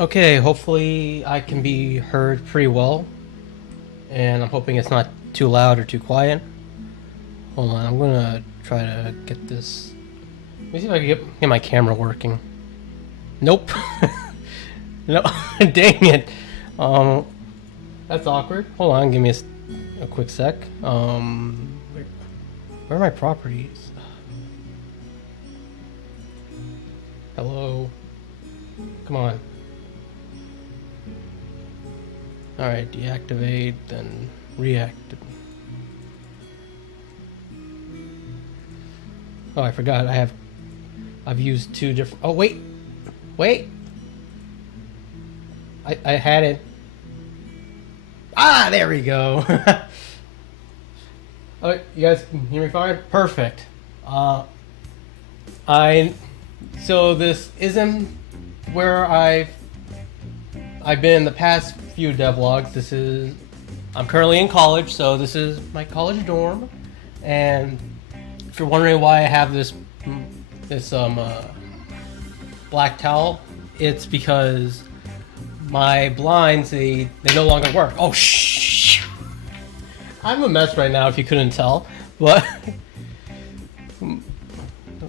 Okay, hopefully I can be heard pretty well, and I'm hoping it's not too loud or too quiet. Hold on, I'm gonna try to get this. Let me see if I can get my camera working. Nope. No, dang it. That's awkward. Hold on, give me a quick sec. Where are my properties? Hello. Come on. Alright, deactivate, then reactivate. Oh, I forgot. I've used two different. Oh, wait. I had it. Ah, there we go. Oh, you guys can hear me fine? Perfect. So this isn't where I've been in the past few devlogs. I'm currently in college, so this is my college dorm. And if you're wondering why I have this black towel, it's because my blinds they no longer work. Oh shh! I'm a mess right now if you couldn't tell, but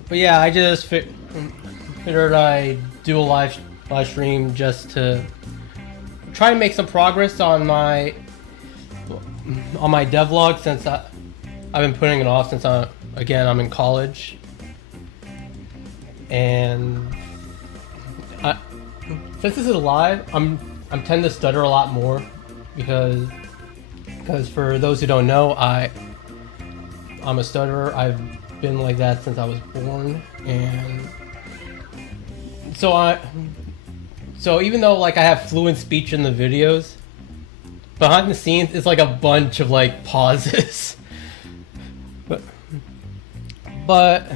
yeah, I just figured I'd do a live stream just to try and make some progress on my devlog, since I've been putting it off since I'm in college, and since this is live, I'm tend to stutter a lot more because for those who don't know, I'm a stutterer. I've been like that since I was born, and so even though like I have fluent speech in the videos, behind the scenes it's like a bunch of like pauses. but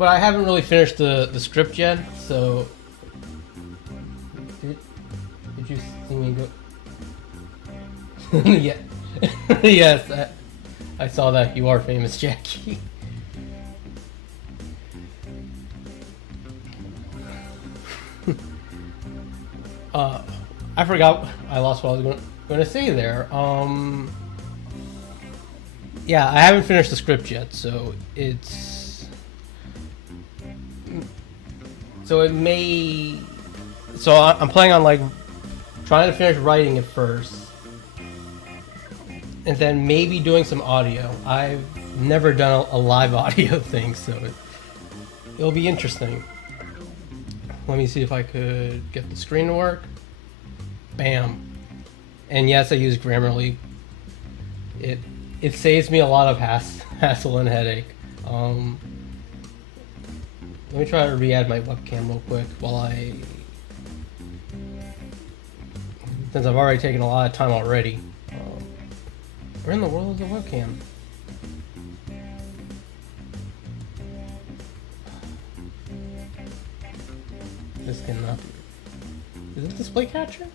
I haven't really finished the script yet, so did you see me go? Yeah. Yes, I saw that. You are famous, Jackie. I forgot. I lost what I was going to say there. Yeah, I haven't finished the script yet, so I'm planning on like trying to finish writing it first, and then maybe doing some audio. I've never done a live audio thing, so it'll be interesting. Let me see if I could get the screen to work. Bam. And yes, I use Grammarly. It saves me a lot of hassle and headache. Let me try to re-add my webcam real quick since I've already taken a lot of time already. Where in the world is the webcam? This cannot be. Is it display capture?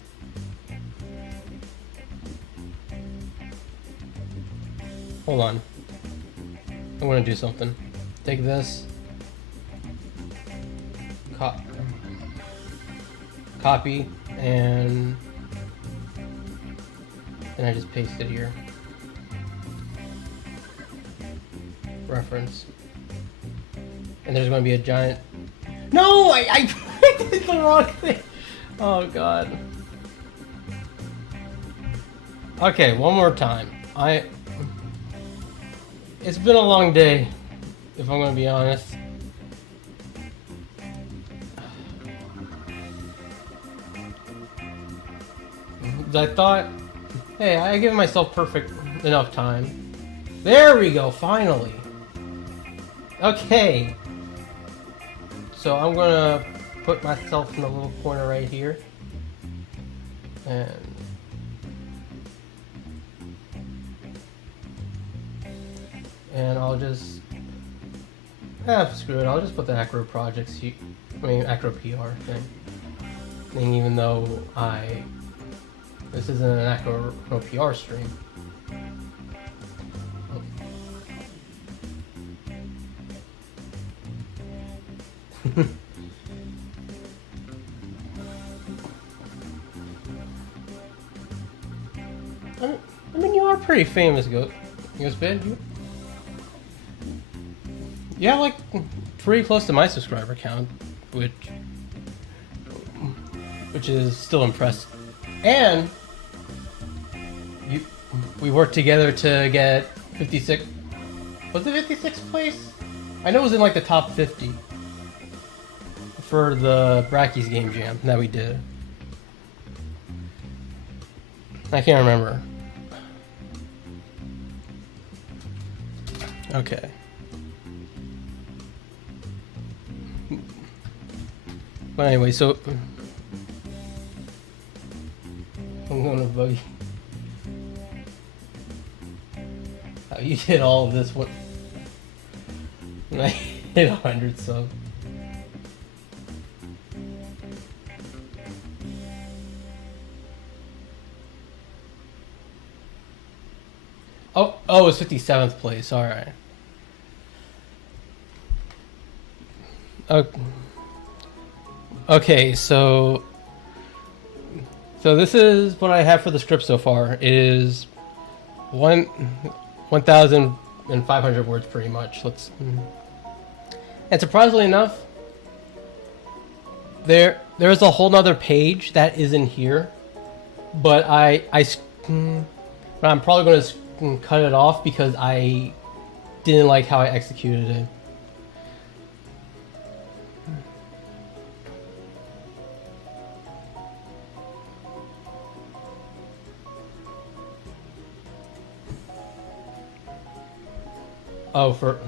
Hold on. I'm gonna do something. Take this. Copy, and I just paste it here. Reference. And there's going to be a giant... No! I did the wrong thing! Oh god. Okay, one more time. It's been a long day, if I'm going to be honest. I thought, hey, I give myself perfect enough time. There we go, finally. Okay. So I'm gonna put myself in the little corner right here. And I'll just... screw it, I'll just put the Acro projects, Acro PR thing, even though this isn't an Acro PR stream. pretty famous, Ghost Bid. Yeah, like pretty close to my subscriber count, which is still impressive. And we worked together to get 56. Was it 56th place? I know it was in like the top 50 for the Brackies game jam that we did. I can't remember. Okay. But anyway, so I'm going to buggy. Oh, you did all of this one. And I hit 100 subs. Oh, it's 57th place. All right. Okay, so this is what I have for the script so far. It is 1,500 words pretty much. And surprisingly enough, there's a whole nother page that isn't here, but I'm probably going to cut it off because I didn't like how I executed it. Oh, for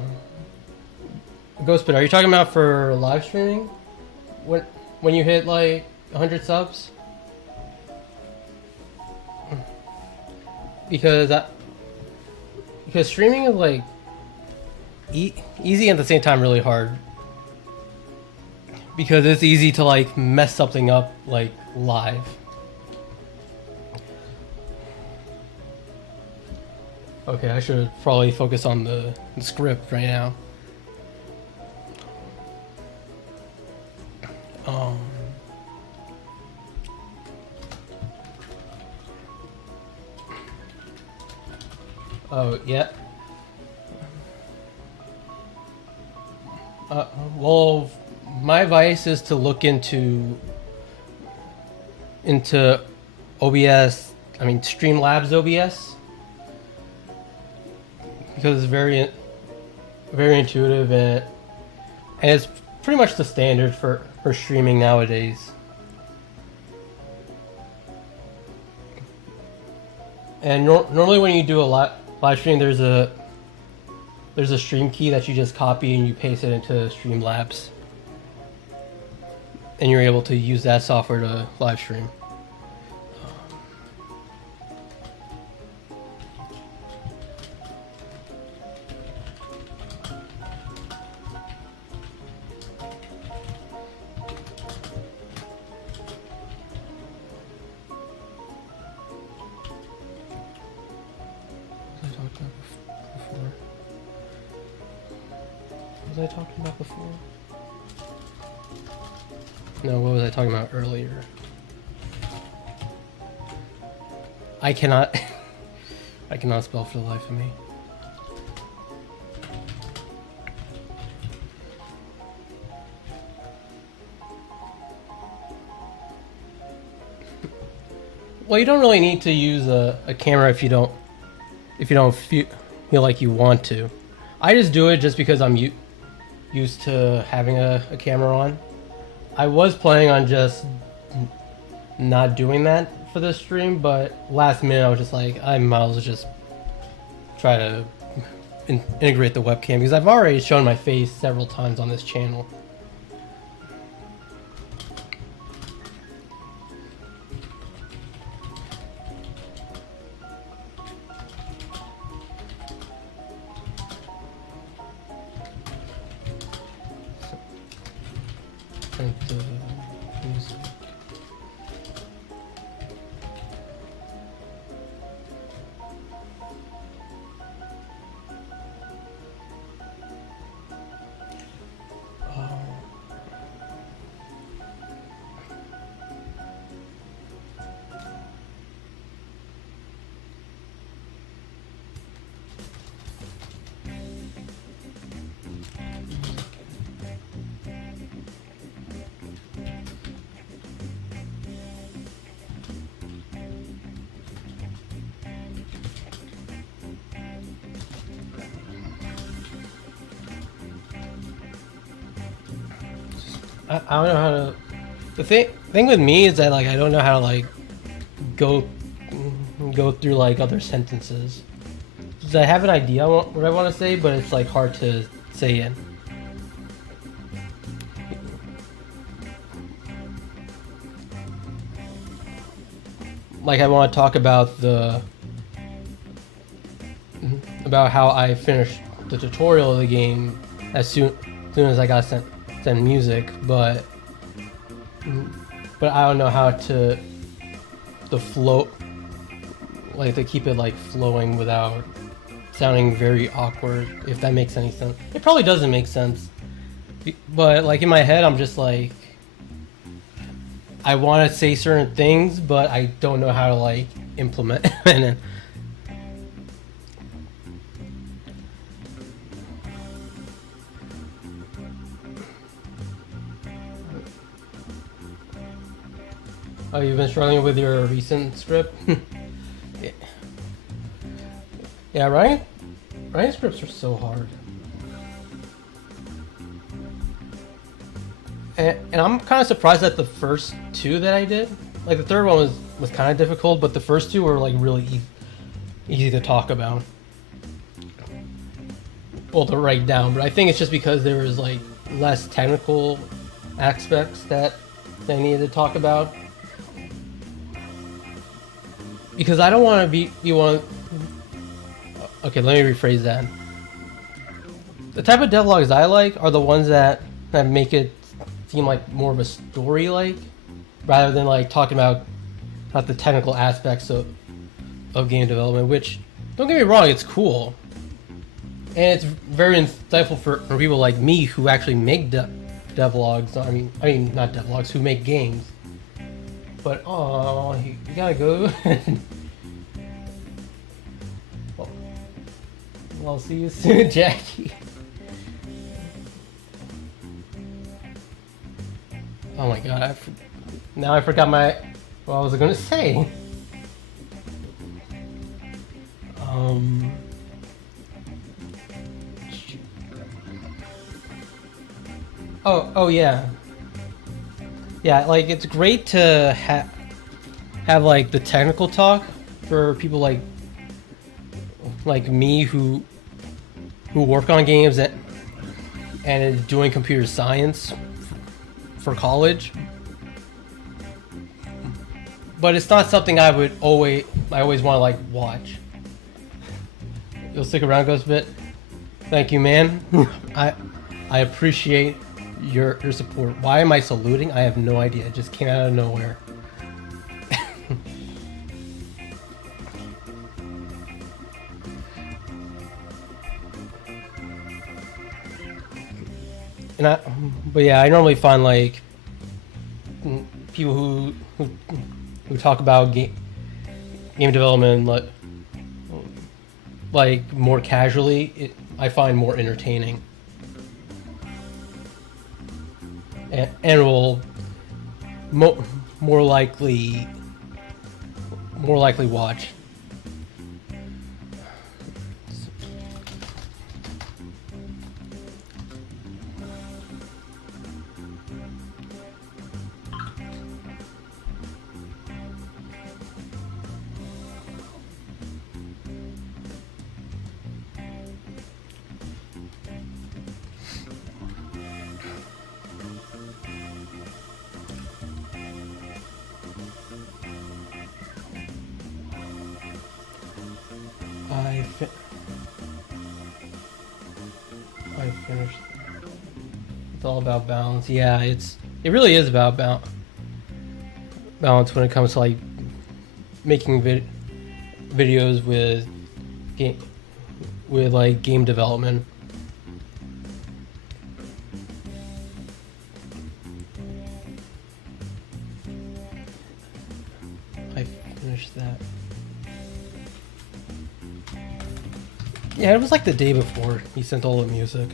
Ghostbit, are you talking about for live streaming? When you hit like 100 subs? Because streaming is like easy and at the same time really hard. Because it's easy to like mess something up like live. Okay, I should probably focus on the script right now. Oh, yeah. Well, my advice is to look into OBS, Streamlabs OBS. Because it's very intuitive and it's pretty much the standard for streaming nowadays. And normally when you do a live stream, there's a stream key that you just copy and you paste it into Streamlabs, and you're able to use that software to live stream. What was I talking about before? No, what was I talking about earlier? I cannot spell for the life of me. Well, you don't really need to use a camera if you don't feel like you want to. I just do it just because I'm used to having a camera on. I was planning on just not doing that for this stream, but last minute I was just like, I might as well just try to integrate the webcam because I've already shown my face several times on this channel. I don't know how to. The thing with me is that like I don't know how to like go through like other sentences. I have an idea what I want to say, but it's like hard to say it. Like I want to talk about about how I finished the tutorial of the game as soon as I got sent music, but I don't know how to flow, like to keep it like flowing without sounding very awkward, if that makes any sense. It probably doesn't make sense, but like in my head I'm just like I want to say certain things, but I don't know how to like implement it. Oh, you've been struggling with your recent script? Yeah, right? Ryan scripts are so hard. And I'm kind of surprised that the first two that I did, like the third one was kind of difficult, but the first two were like really easy to talk about. Well, to write down, but I think it's just because there was like less technical aspects that I needed to talk about. Because I don't want to be one. Okay, let me rephrase that. The type of devlogs I like are the ones that make it seem like more of a story, like, rather than like talking about the technical aspects of game development. Which, don't get me wrong, it's cool, and it's very insightful for people like me who actually make devlogs. I mean not devlogs, who make games. But oh, you gotta go. Well, I'll see you soon, Jackie. Oh my god! Now I forgot what I was gonna say. Oh yeah. Yeah, like it's great to have like the technical talk for people like me who work on games and is doing computer science for college. But it's not something I always want to like watch. You'll stick around, Ghost Bit. Thank you, man. I appreciate your support. Why am I saluting? I have no idea. It just came out of nowhere. But yeah, I normally find like people who talk about game development like more casually. I find more entertaining. And will more likely watch. I finished. It's all about balance. Yeah, it really is about balance when it comes to like making videos with like game development. I finished that. Yeah, it was like the day before he sent all the music.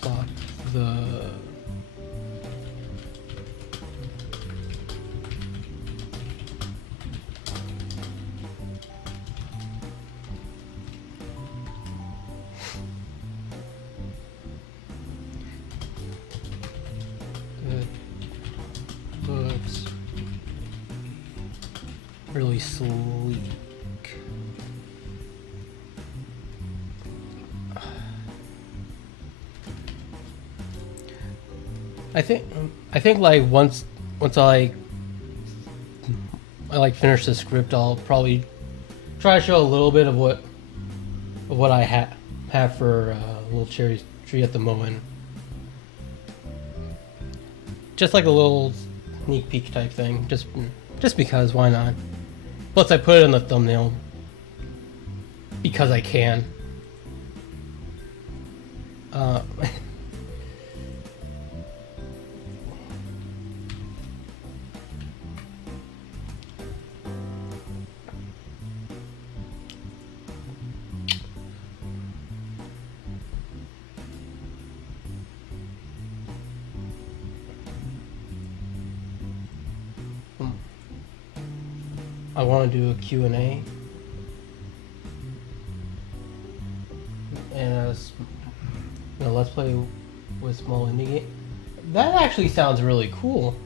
Plot the looks really sleek. I think like once I like finish the script, I'll probably try to show a little bit of what I have for little cherry tree at the moment. Just like a little sneak peek type thing, just because, why not? Plus I put it in the thumbnail because I can. I want to do a Q&A and let's play with small indie game. That actually sounds really cool.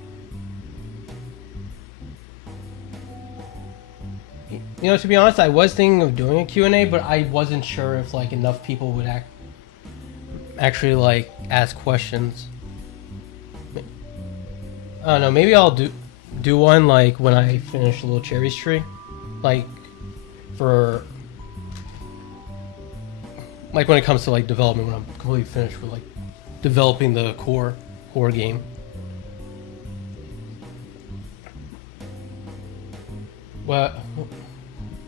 You know, to be honest, I was thinking of doing a Q&A, but I wasn't sure if like enough people would actually like ask questions. I don't know, maybe I'll do one like when I finish Little Cherry's Tree, like for like when it comes to like development, when I'm completely finished with like developing the core game. Well,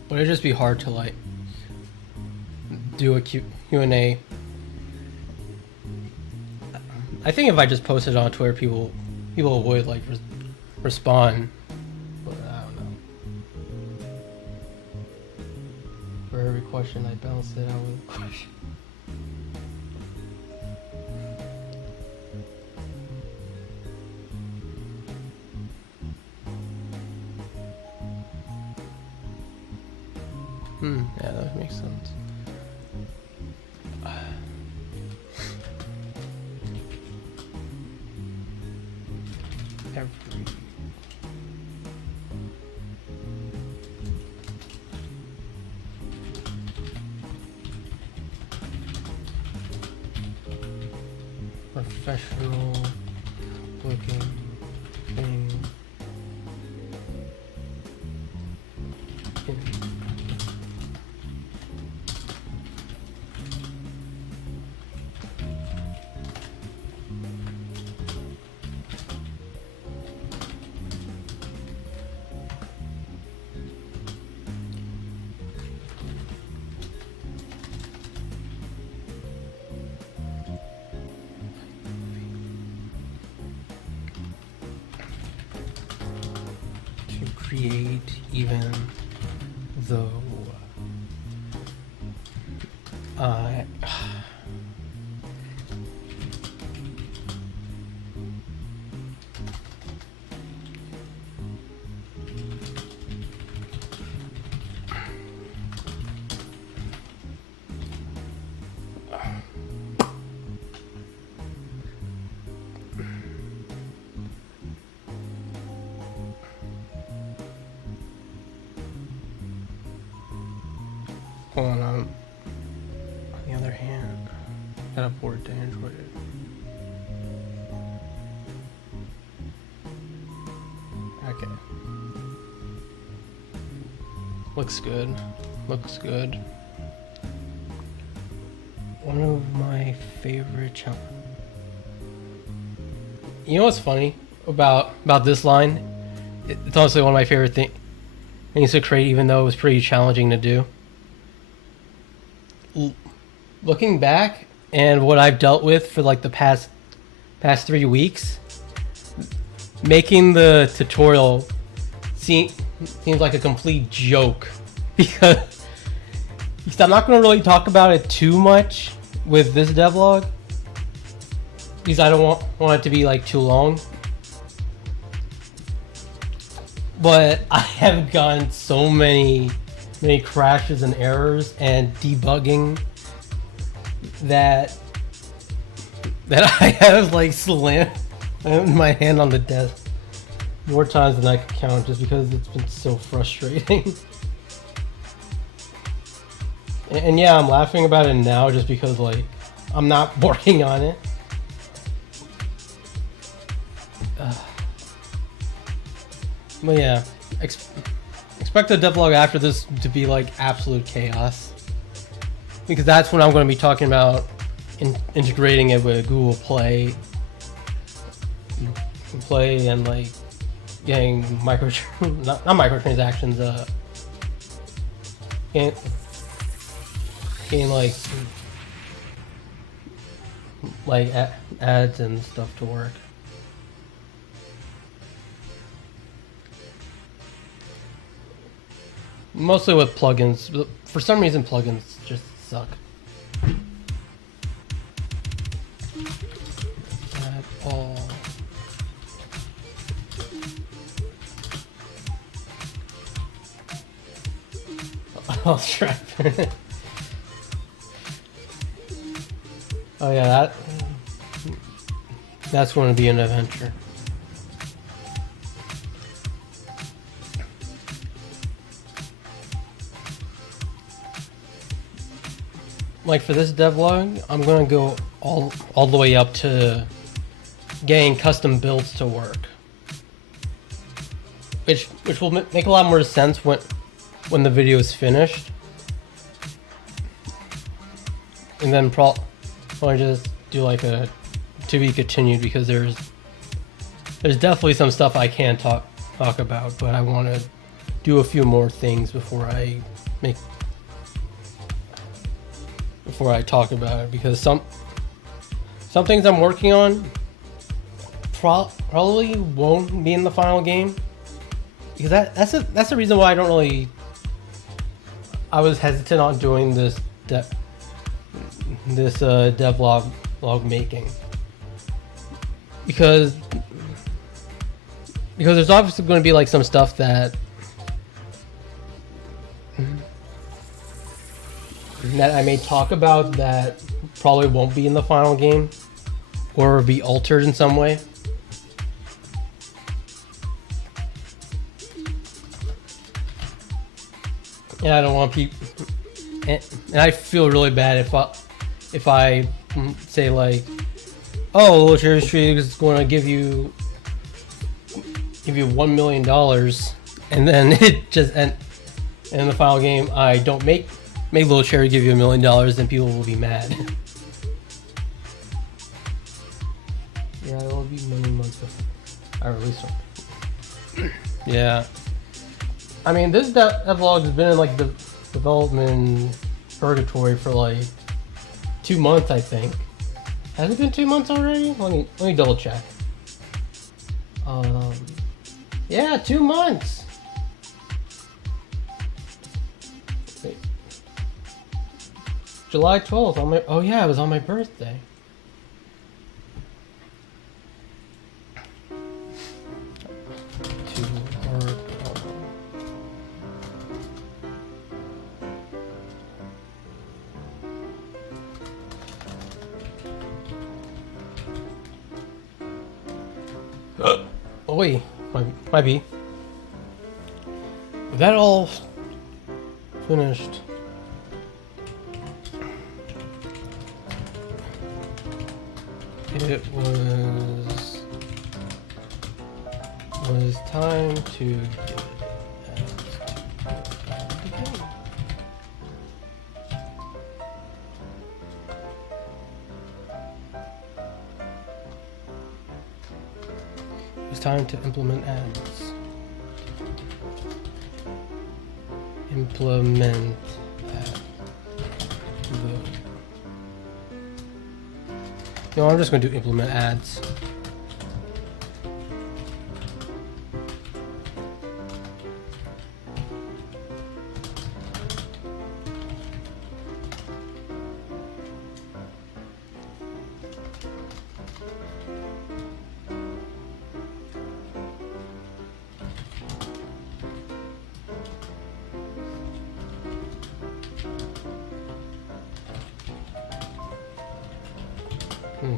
but it'd just be hard to like do a Q&A. I think if I just posted it on Twitter, people would like respond, but I don't know. For every question, I bounce it out with a question. Yeah, that makes sense. Professional looking thing. Create, even though I on the other hand, gotta port to Android. Okay. Looks good. Looks good. One of my favorite challenges. You know what's funny about this line? It's honestly one of my favorite things to create, even though it was pretty challenging to do. Looking back, and what I've dealt with for like the past 3 weeks, making the tutorial seems like a complete joke because I'm not going to really talk about it too much with this devlog because I don't want it to be like too long. But I have gotten so many crashes and errors and debugging that I have like slammed my hand on the desk more times than I can count just because it's been so frustrating. And yeah, I'm laughing about it now just because like I'm not working on it. But yeah, expect the devlog after this to be like absolute chaos, because that's when I'm going to be talking about integrating it with Google Play and like getting not microtransactions, getting like ads and stuff to work. Mostly with plugins. For some reason, plugins just suck. Add all. Oh, strap. Oh yeah, that's going to be an adventure. Like for this devlog, I'm gonna go all the way up to getting custom builds to work, which will make a lot more sense when the video is finished, and then probably just do like a to be continued, because there's definitely some stuff I can't talk about, but I want to do a few more things before I talk about it, because some things I'm working on probably won't be in the final game, because that's the reason why I was hesitant on doing this devlog making, because there's obviously going to be like some stuff that I may talk about that probably won't be in the final game or be altered in some way. And I don't want people, and I feel really bad if I say like, oh, Little Cherry Street is going to give you $1 million, and then it just and in the final game I don't make Little Cherry give you $1 million, then people will be mad. Yeah, it will be many months before I release one. Yeah. I mean, this devlog has been in like the development purgatory for like 2 months, I think. Has it been 2 months already? Let me double check. Yeah, 2 months. Wait. July 12th oh yeah, it was on my birthday. Oh wait, might be. That all finished. It was time to get it. It's time to implement ads. Implement ad. No, I'm just going to implement ads.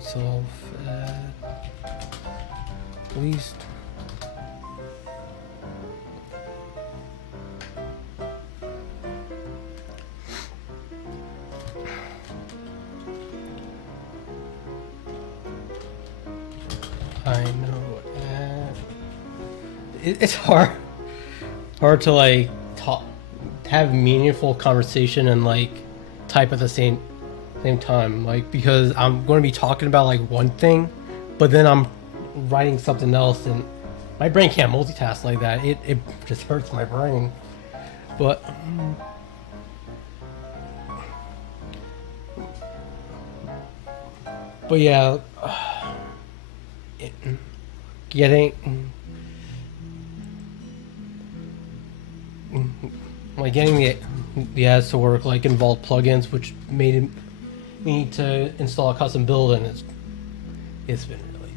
Solve at least. I know. It's hard to like talk, have meaningful conversation and like type at the same time, like, because I'm going to be talking about like one thing, but then I'm writing something else, and my brain can't multitask like that. It just hurts my brain. But yeah, getting the ads to work like involved plugins, which made it need to install a custom build, and it's been really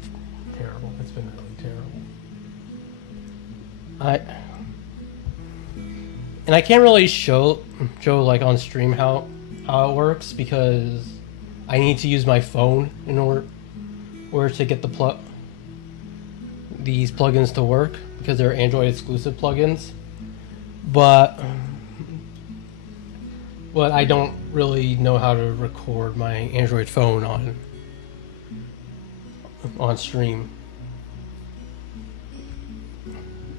terrible. It's been really terrible. I can't really show like on stream how it works, because I need to use my phone in order to get these plugins to work, because they're Android exclusive plugins. But I don't really know how to record my Android phone on stream,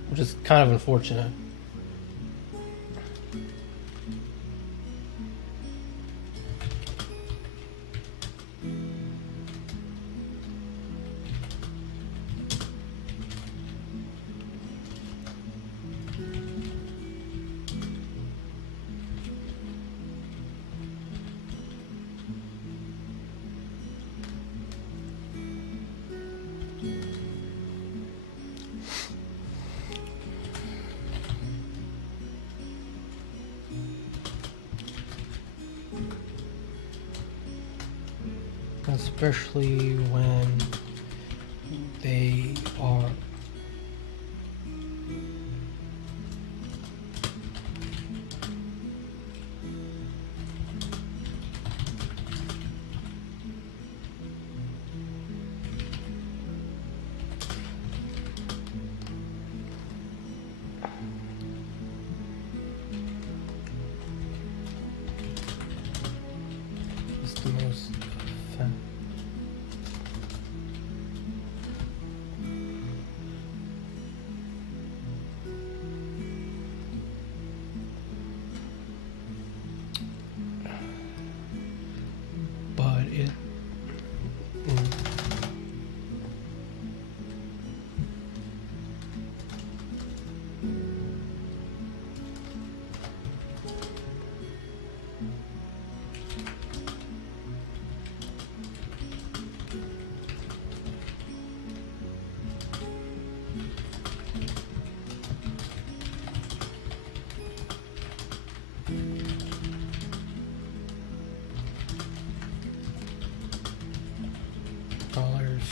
which is kind of unfortunate. Especially when they are the most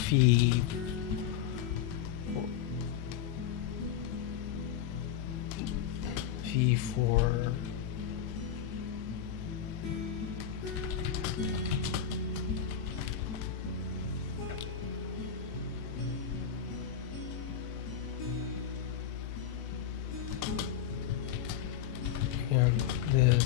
fee for and this.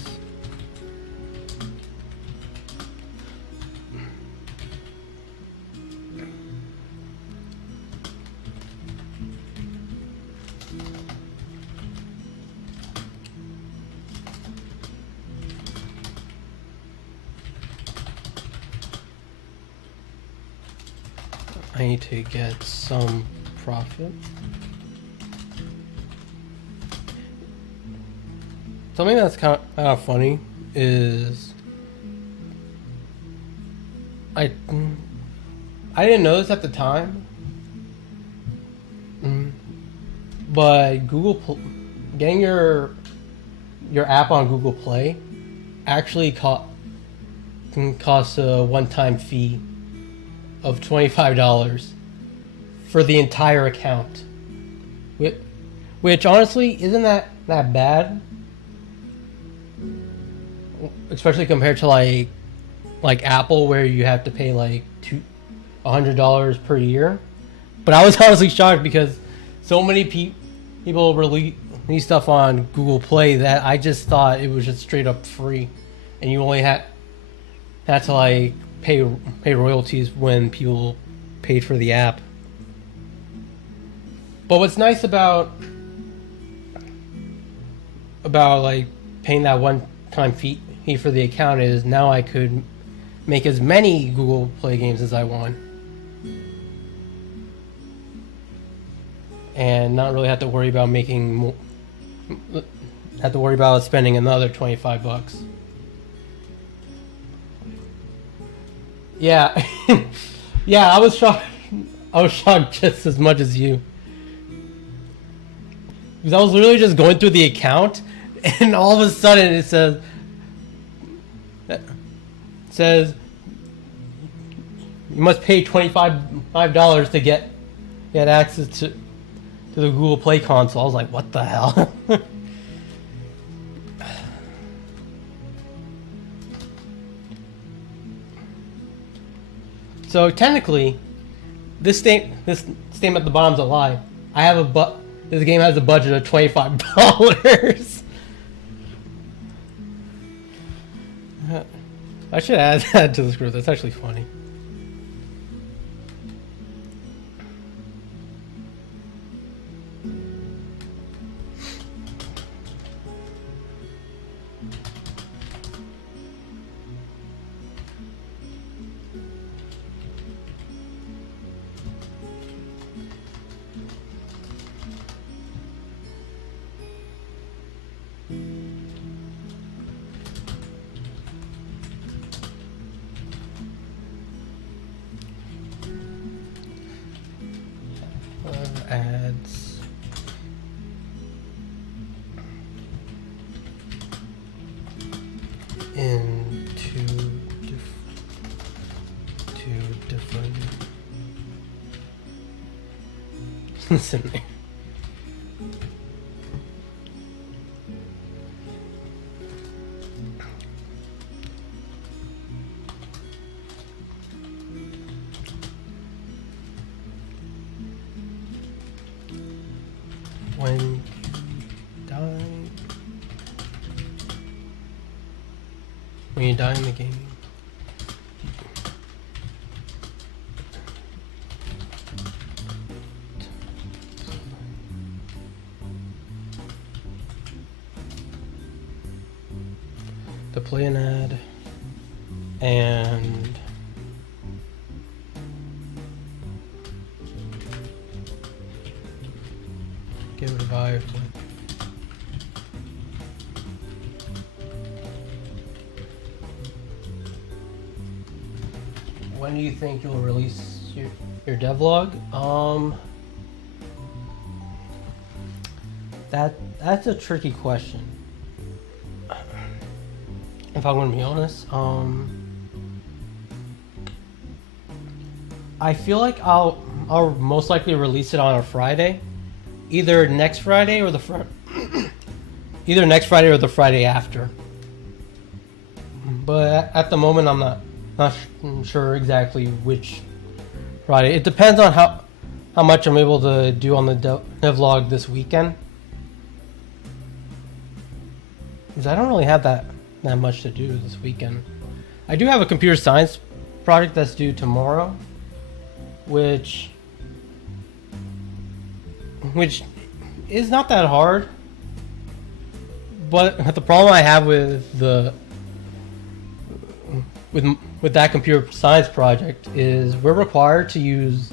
I need to get some profit. Something that's kind of funny is I didn't know this at the time, but getting your app on Google Play actually can cost a one-time fee of $25 for the entire account, which honestly isn't that bad, especially compared to like Apple, where you have to pay like $100 per year. But I was honestly shocked because so many people release stuff on Google Play that I just thought it was just straight up free, and you only had to like pay royalties when people paid for the app. But what's nice about like paying that one-time fee for the account is now I could make as many Google Play games as I want, and not really have to worry about spending another $25. Yeah. Yeah, I was shocked just as much as you, because I was literally just going through the account, and all of a sudden it says you must pay $25 to get access to the Google Play console. I was like, what the hell? So technically, this statement at the bottom's a lie. This game has a budget of $25. I should add that to the script. That's actually funny. Ads. In two different listen. When you die in the game, to play an ad and get revived. When do you think you'll release your devlog? That's a tricky question. If I'm gonna be honest, I feel like I'll most likely release it on a Friday, either next Friday or the Friday after. But at the moment, I'm not sure exactly which Friday. It depends on how much I'm able to do on the devlog this weekend, because I don't really have that much to do this weekend. I do have a computer science project that's due tomorrow, which is not that hard, but the problem I have with that computer science project is we're required to use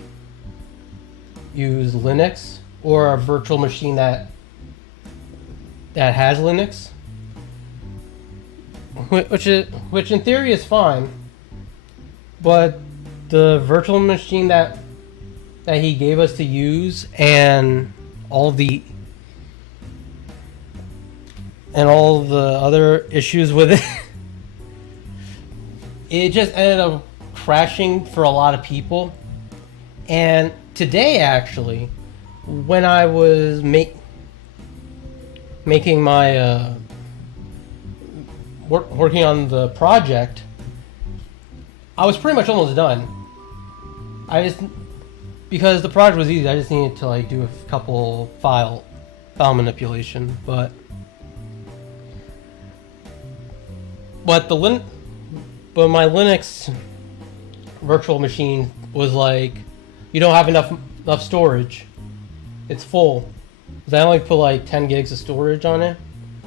Linux or a virtual machine that has Linux, which in theory is fine, but the virtual machine that he gave us to use and all the other issues with it, it just ended up crashing for a lot of people. And today, actually, when I was making my working on the project, I was pretty much almost done. Because the project was easy, I just needed to like do a couple file manipulation, but my Linux virtual machine was like, you don't have enough storage. It's full. Because I only put like 10 gigs of storage on it.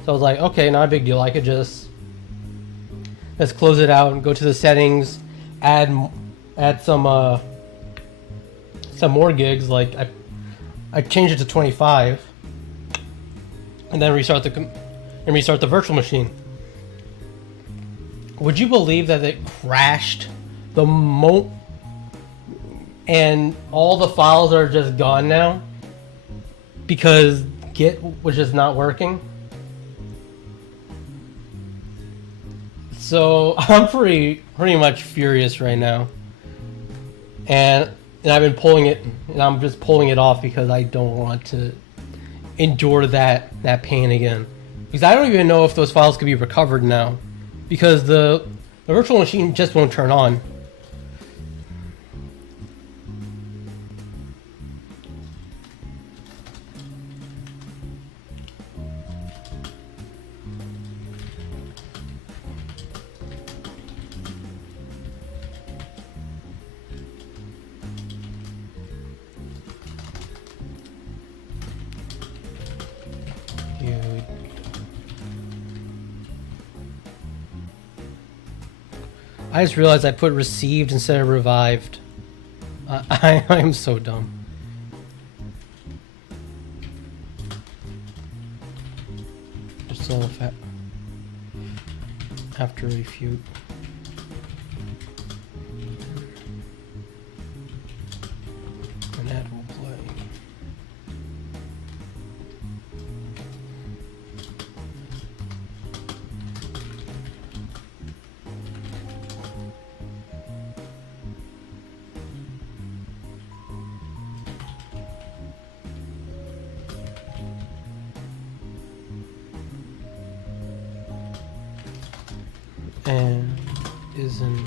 So I was like, okay, not a big deal. I could just let's close it out and go to the settings, add some more gigs. Like I changed it to 25, and then restart the virtual machine. Would you believe that it crashed and all the files are just gone now because Git was just not working? So I'm pretty much furious right now, and I've been pulling it, and I'm just pulling it off because I don't want to endure that pain again. Because I don't even know if those files can be recovered now, because the virtual machine just won't turn on. I just realized I put received instead of revived. I am so dumb. Just a little fat. After refute. And that will play. And isn't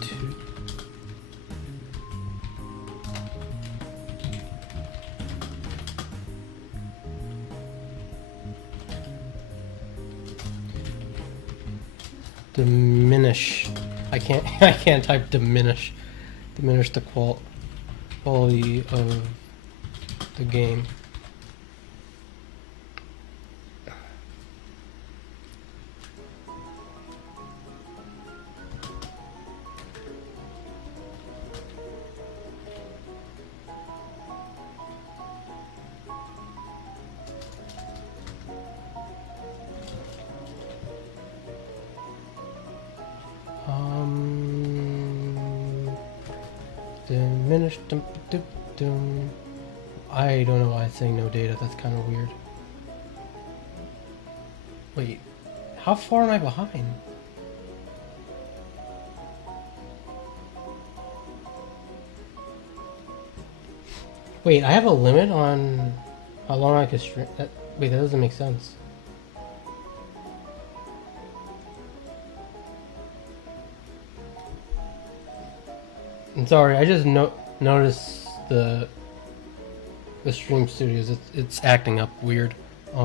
two. Diminish. I can't type diminish. Diminish the quality of the game. Diminish. I don't know why it's saying no data. That's kind of weird. Wait, how far am I behind? Wait, I have a limit on how long I can stream. Wait, that doesn't make sense. I'm sorry, I just noticed the Stream Studios. It's acting up weird. I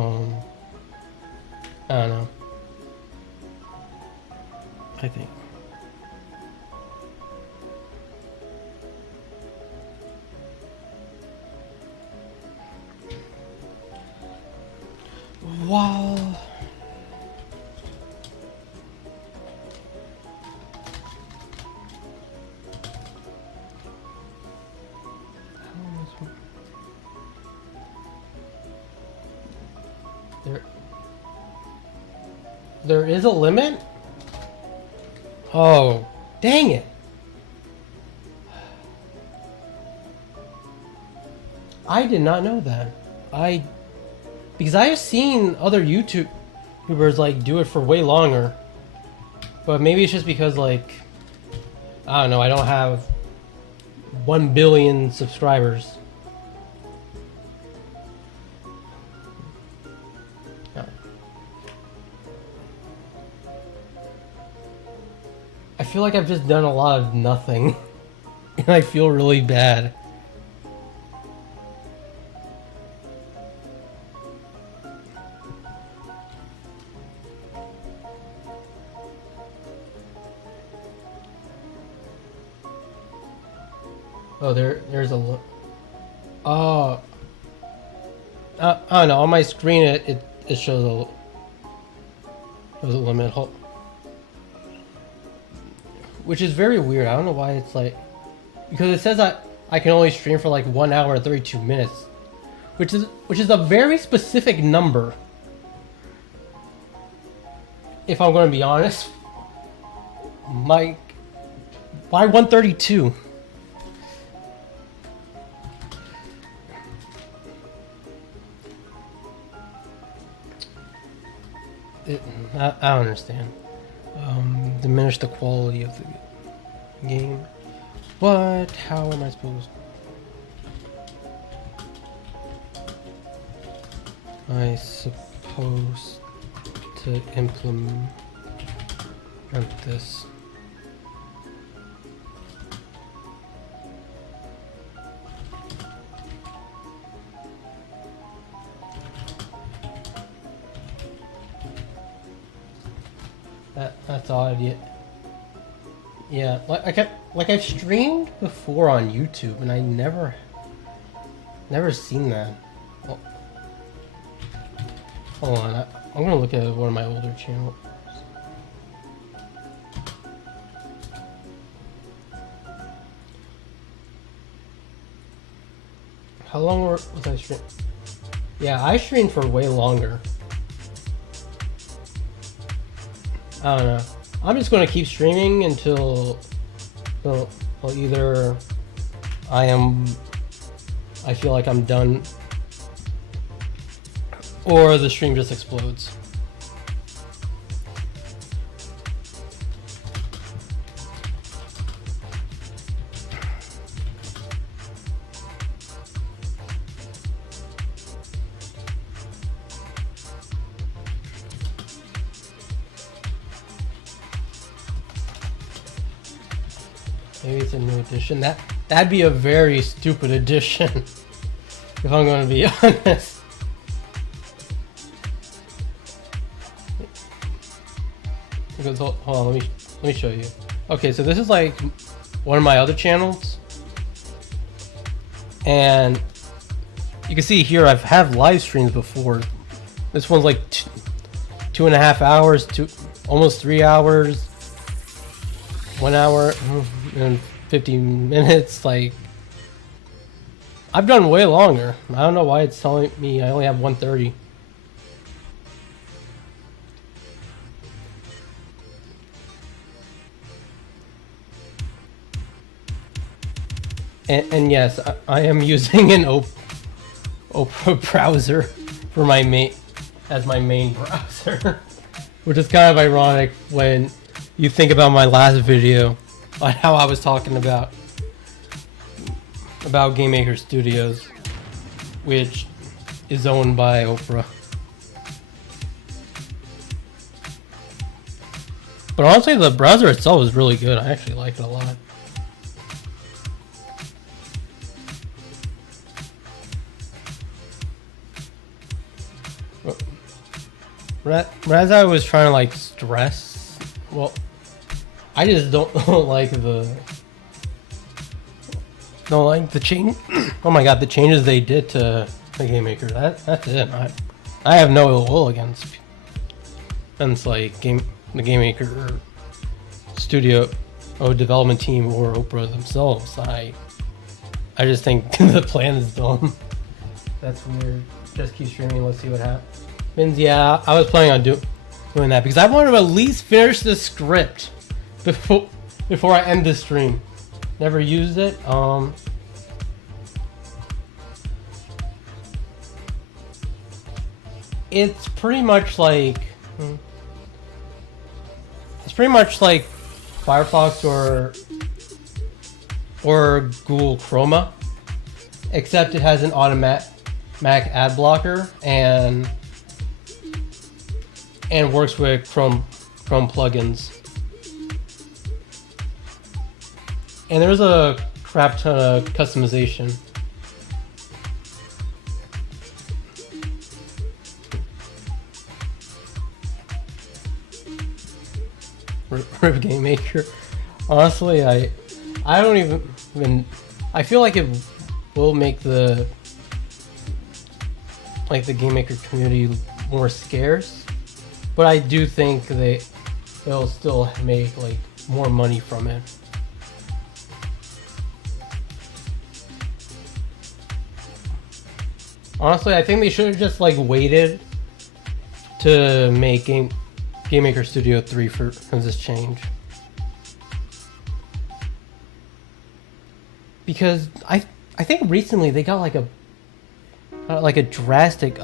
don't know. I think. Wow. There is a limit? Oh, dang it. I did not know that. Because I have seen other YouTubers like do it for way longer. But maybe it's just because like, I don't know, I don't have 1 billion subscribers. I feel like I've just done a lot of nothing. And I feel really bad. Oh, there's a oh, I don't know. On my screen, it shows a limit, which is very weird. I don't know why it's like, because it says I can only stream for like 1 hour and 32 minutes, which is a very specific number. If I'm going to be honest, why 132? I don't understand. Diminish the quality of the game. But how am I supposed? To implement this? That's odd. Yeah. I've streamed before on YouTube, and I never seen that. Oh. Hold on, I'm gonna look at one of my older channels. How long was I streaming? Yeah, I streamed for way longer. I don't know. I'm just going to keep streaming until either I feel like I'm done, or the stream just explodes. Maybe it's a new edition. That'd be a very stupid edition, if I'm going to be honest. Because hold on, let me show you. Okay, so this is like one of my other channels, and you can see here I've had live streams before. This one's like 2.5 hours, almost 3 hours, 1 hour and 15 minutes. Like, I've done way longer. I don't know why it's telling me I only have 130. And yes, I am using an Opera browser for my main browser, which is kind of ironic when you think about my last video on how I was talking about Game Maker Studios, which is owned by Opera. But honestly, the browser itself is really good. I actually like it a lot. But as I was trying to like stress, well, I just don't like the change. Oh my god, the changes they did to the Game Maker. That's it. I have no ill will against like the Game Maker studio or development team or Opera themselves. I just think the plan is dumb. That's weird. Just keep streaming. Let's see what happens. Yeah, I was planning on doing that because I wanted to at least finish the script before I end this stream. Never used it. it's pretty much like Firefox or Google Chroma, except it has an automatic ad blocker and works with Chrome plugins. And there's a crap ton of customization. Rip Game Maker. Honestly, I don't even I feel like it will make the Game Maker community more scarce, but I do think they'll still make like more money from it. Honestly, I think they should have just like waited to make Game Maker Studio 3 for this change. Because I think recently they got like a drastic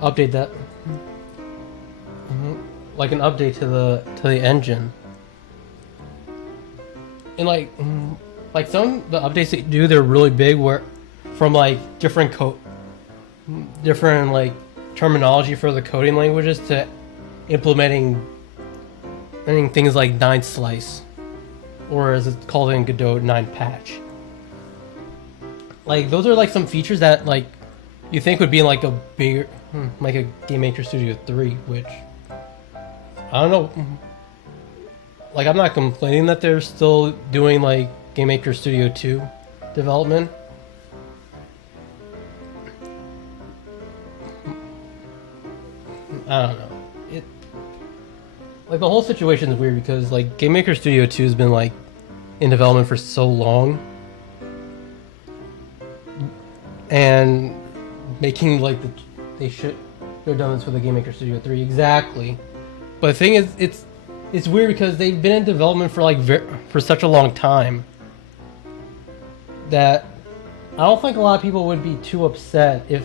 update that like an update to the engine. And like some of the updates they do, they're really big, where from like different like terminology for the coding languages to implementing things like 9 slice, or as it's called in Godot, 9 patch. Like those are like some features that like you think would be in like a bigger like a Game Maker Studio 3, which I don't know. Like I'm not complaining that they're still doing like Game Maker Studio 2 development. I don't know. Like the whole situation is weird because like Game Maker Studio 2 has been like in development for so long, and making like they should have done this for the Game Maker Studio 3 exactly. But the thing is, it's weird because they've been in development for like for such a long time that I don't think a lot of people would be too upset if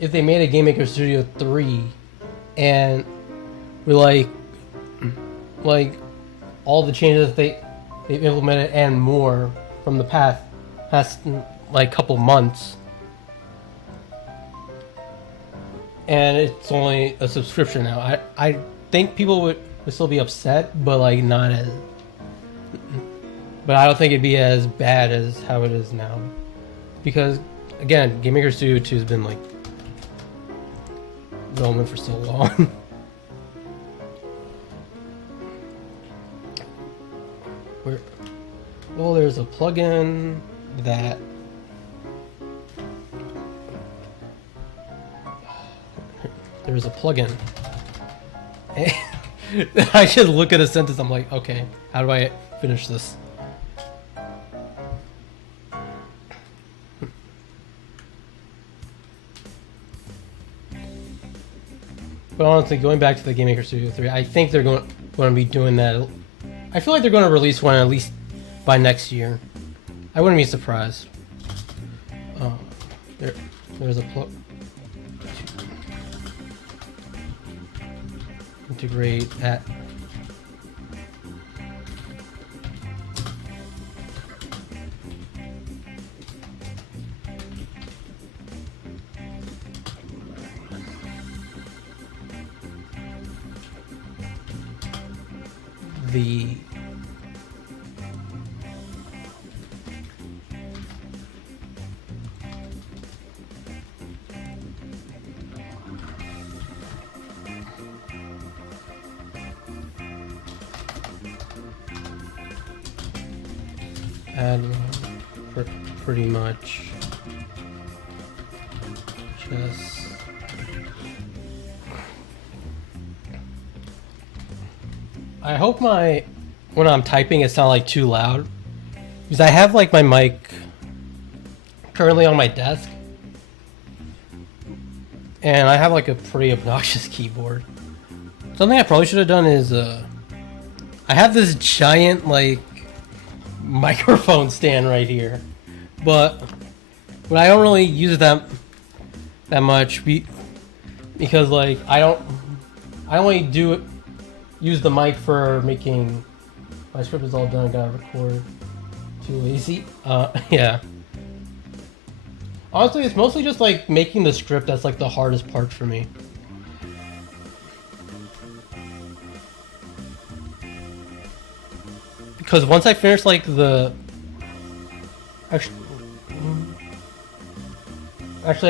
they made a Game Maker Studio 3 and with like all the changes that they've implemented and more from the past like couple months, and it's only a subscription now. I think people would still be upset, but like not as, but I don't think it'd be as bad as how it is now, because again, Game Maker Studio 2 has been like development for so long. Well, there's a plugin that there's a plugin. I just look at a sentence, I'm like, okay, how do I finish this? But honestly, going back to the Game Maker Studio 3, I think they're going to be doing that. I feel like they're going to release one at least by next year. I wouldn't be surprised. There's a integrate that. The add pretty much just I hope when I'm typing it's not like too loud, because I have like my mic currently on my desk and I have like a pretty obnoxious keyboard. Something I probably should have done is I have this giant like microphone stand right here, but I don't really use it that much because like I only use the mic for making my script is all done. I gotta record. Too lazy. Yeah. Honestly, it's mostly just like making the script that's like the hardest part for me. Because once I finish like actually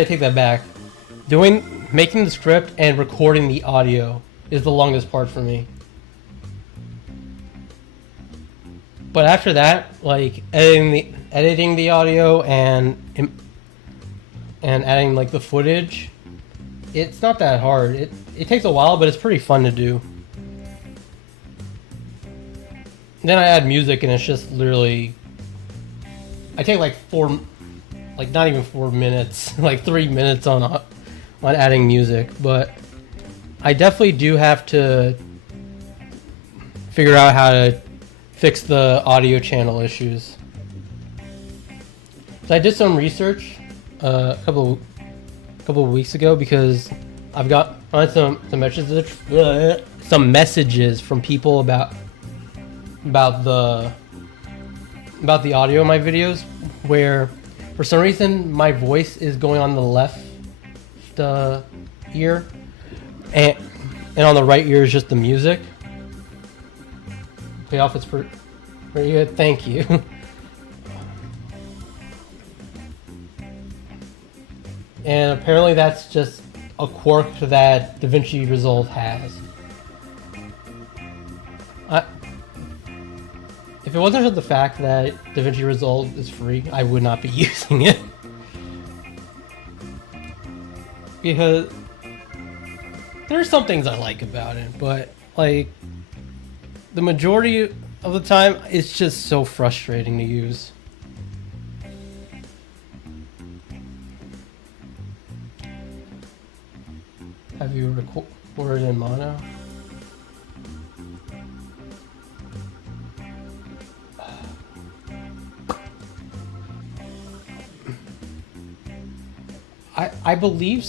I take that back. Making the script and recording the audio is the longest part for me. But after that, like editing the audio and adding like the footage, it's not that hard. It takes a while, but it's pretty fun to do. Then I add music, and it's just literally I take like not even 4 minutes, like 3 minutes on adding music. But I definitely do have to figure out how to fix the audio channel issues. So I did some research a couple of weeks ago because I've got some messages from people about the audio of my videos, where for some reason my voice is going on the left ear, and on the right ear is just the music. Payoff is pretty good. Thank you. And apparently that's just a quirk that DaVinci Resolve has. If it wasn't for the fact that DaVinci Resolve is free, I would not be using it. Because there's some things I like about it, but like the majority of the time it's just so frustrating to use. Have you recorded in mono? I believe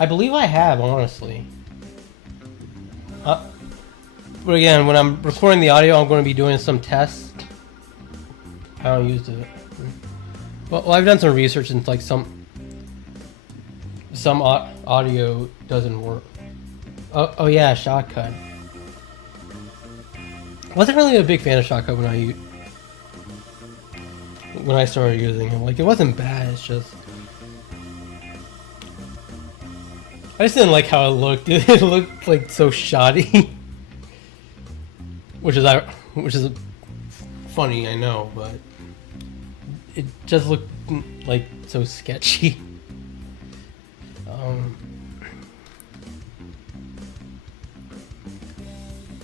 I have, honestly. But again, when I'm recording the audio, I'm going to be doing some tests. I don't use it. Well, I've done some research and like some audio doesn't work. Oh yeah, Shotcut. Wasn't really a big fan of Shotcut when I started using it. Like, it wasn't bad. It's just I just didn't like how it looked. It looked like so shoddy, which is funny, I know, but it just looked like so sketchy.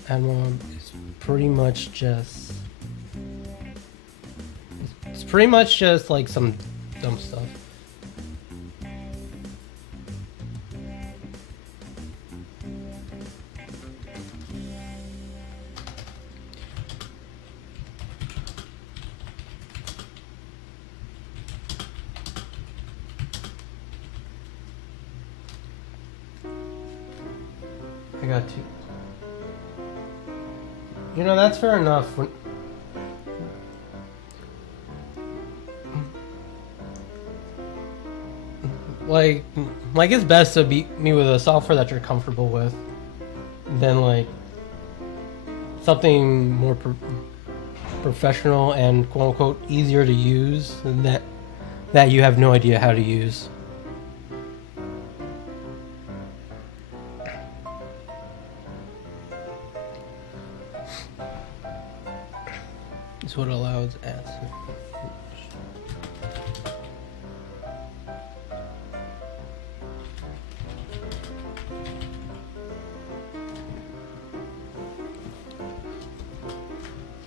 And it's pretty much just like some dumb stuff. I got two. You know, that's fair enough. Like it's best to be with a software that you're comfortable with than like something more professional and quote unquote easier to use than that you have no idea how to use. It's what allows ads.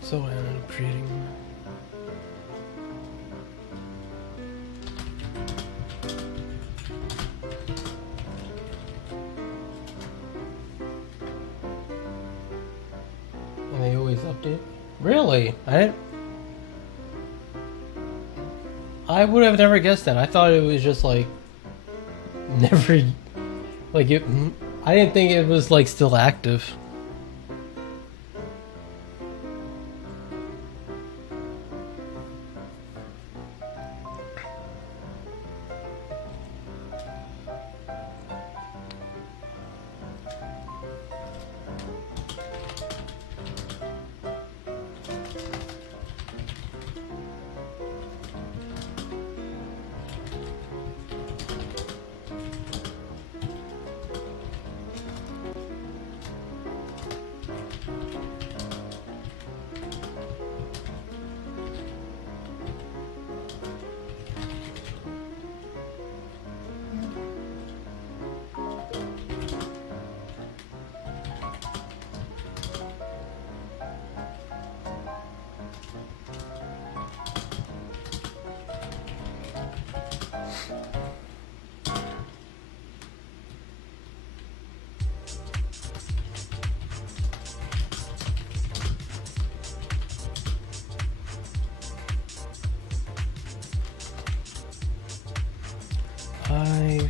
So I ended up creating and they always update. Really? I would have never guessed that. I thought it was just like never Like it, I didn't think it was like still active. I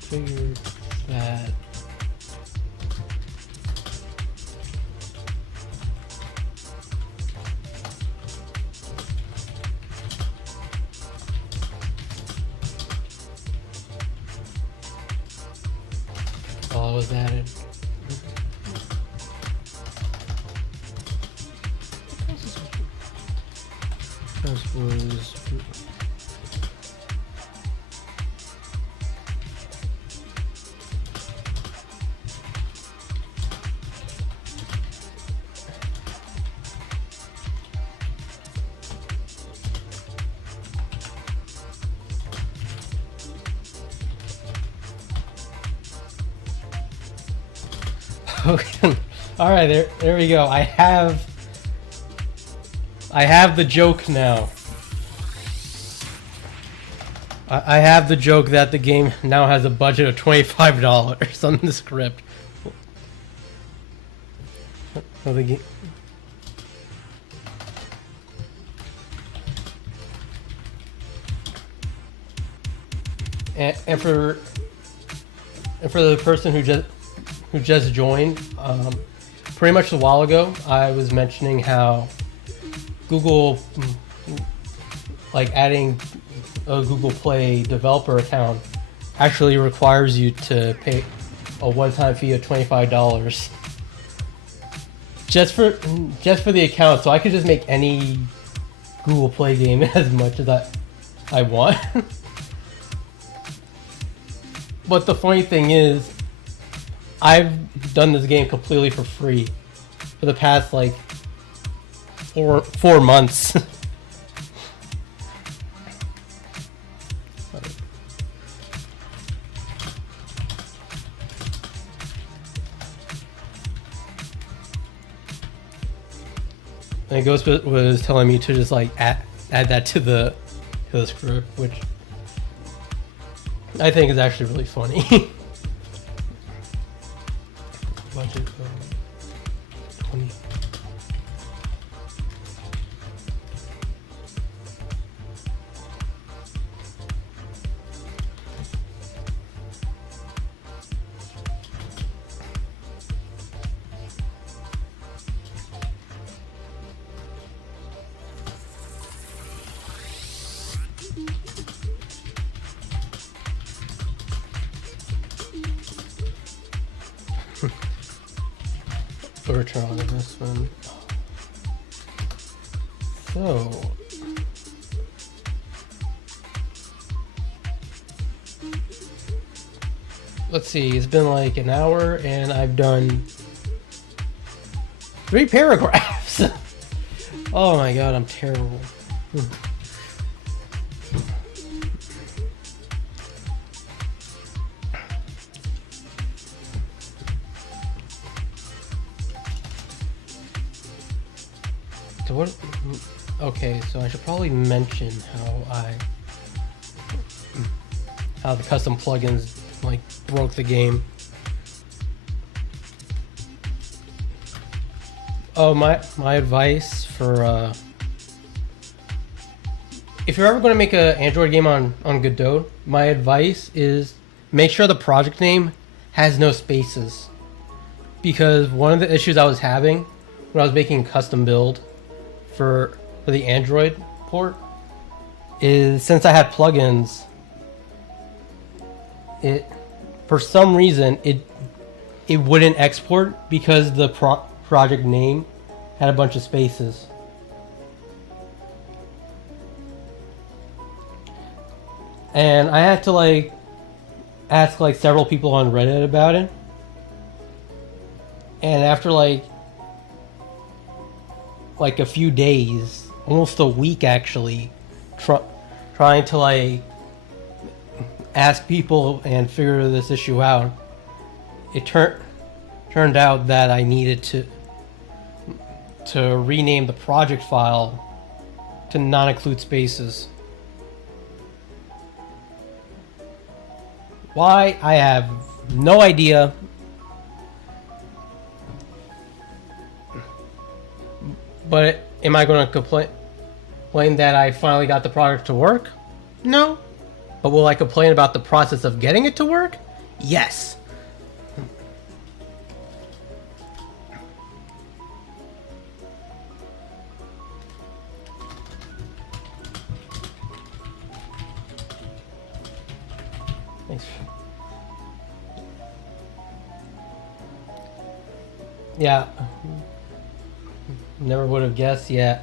figured that all was added. This was okay. All right, there we go. I have the joke now. I have the joke that the game now has a budget of $25 on the script. So the game. And for the person who just joined, pretty much a while ago, I was mentioning how Google, like adding a Google Play developer account, actually requires you to pay a one-time fee of $25 just for the account. So I could just make any Google Play game as much as I want. But the funny thing is, I've done this game completely for free for the past like four months. And Ghost was telling me to just like add that to the script, which I think is actually really funny. Budget 20. Return on this one. So let's see, it's been like an hour and I've done 3 paragraphs. Oh my god, I'm terrible. So what? Okay, so I should probably mention how the custom plugins like broke the game. Oh, my advice for if you're ever going to make an Android game on Godot, my advice is make sure the project name has no spaces, because one of the issues I was having when I was making a custom build for the Android port is, since I had plugins, it for some reason it wouldn't export because the project name had a bunch of spaces. And I had to like ask like several people on Reddit about it. And after like a few days, almost a week actually, trying to like ask people and figure this issue out, it turned out that I needed to rename the project file to not include spaces. Why? I have no idea. But am I going to complain that I finally got the product to work? No. But will I complain about the process of getting it to work? Yes. Thanks. Yeah. Never would have guessed. Yeah,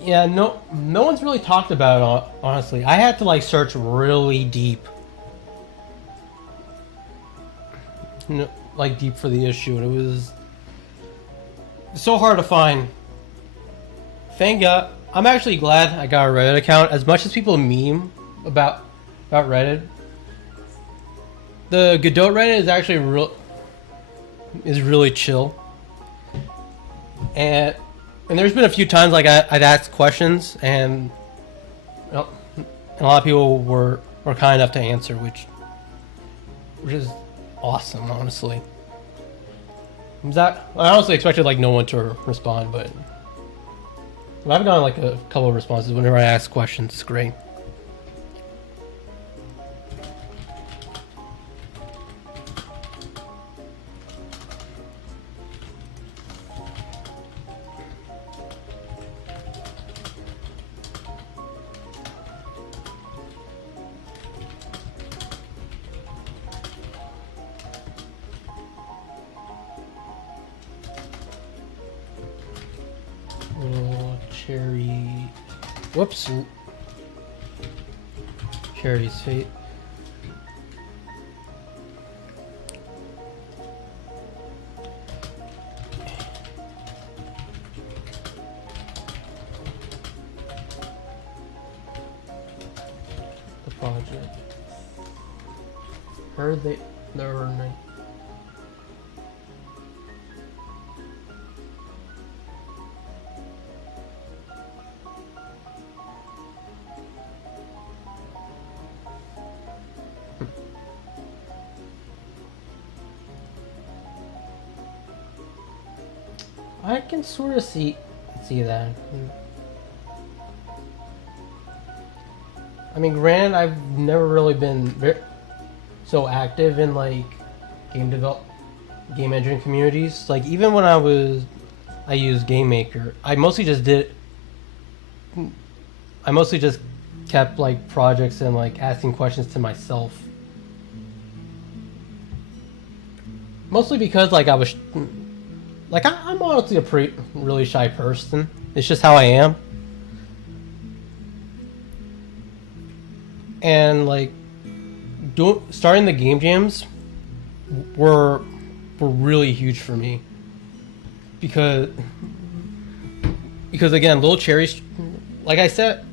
no one's really talked about it, honestly. I had to like search really deep, like deep for the issue, and it was so hard to find. Thank God. I'm actually glad I got a Reddit account. As much as people meme about Reddit, the Godot Reddit is actually really chill. And there's been a few times like I'd ask questions, and a lot of people were kind enough to answer, which is awesome, honestly. I honestly expected like no one to respond, but I've gotten like a couple of responses whenever I ask questions. It's great. Whoops. Cherry's fate. The project. Heard there were no. I can sort of see that. I mean, granted, I've never really been so active in like game engine communities. Like even when I used Game Maker, I mostly just kept like projects and like asking questions to myself. Mostly because like I'm honestly a really shy person. It's just how I am. And like starting the game jams were really huge for me. Because again, Little Cherry, like I've said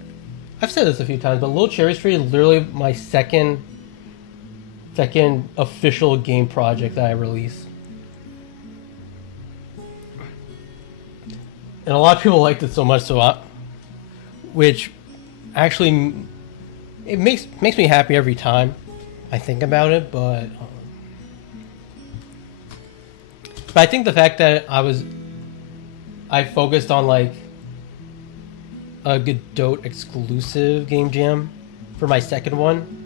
this a few times, but Little Cherry Street is literally my second official game project that I released. And a lot of people liked it so much, which actually it makes me happy every time I think about it. But I think the fact that I focused on like a Godot exclusive game jam for my second one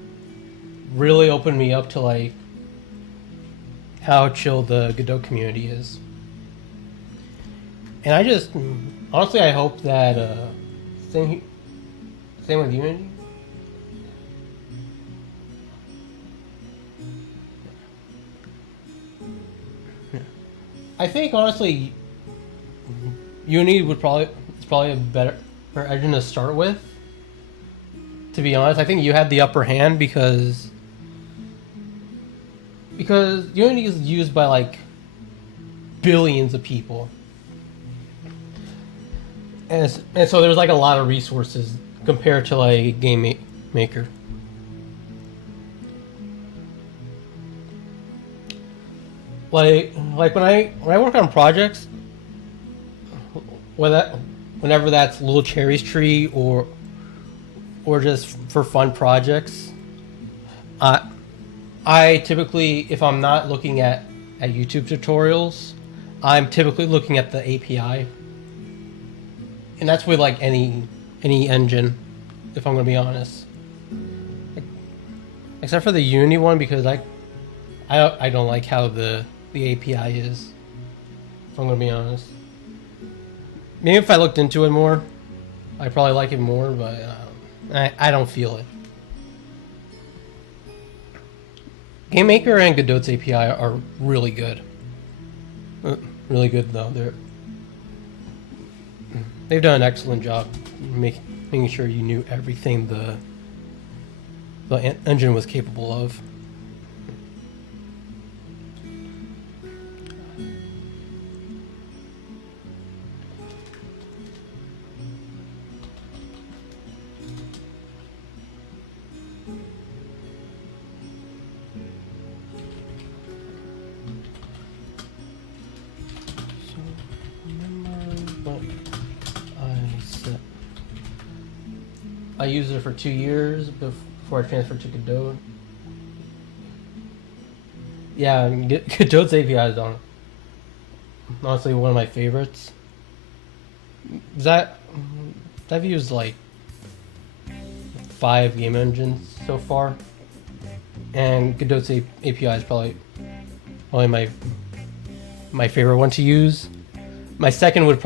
really opened me up to like how chill the Godot community is. And I just honestly I hope that same with Unity. I think honestly Unity it's probably a better engine to start with. To be honest, I think you had the upper hand because Unity is used by like billions of people, and so there's like a lot of resources compared to like Game Maker. Like when I work on projects, whenever that's Little Cherry's Tree or just for fun projects, I typically, if I'm not looking at YouTube tutorials, I'm typically looking at the API, and that's with like any engine, if I'm gonna be honest, except for the Unity one because I don't like how the API is, if I'm gonna be honest. Maybe if I looked into it more, I'd probably like it more, but I don't feel it. Game Maker and Godot's API are really good. Really good though. They've done an excellent job making sure you knew everything the engine was capable of. I used it for 2 years before I transferred to Godot. Yeah, Godot's API is honestly one of my favorites. I've used like 5 game engines so far, and Godot's API is probably my favorite one to use. My second would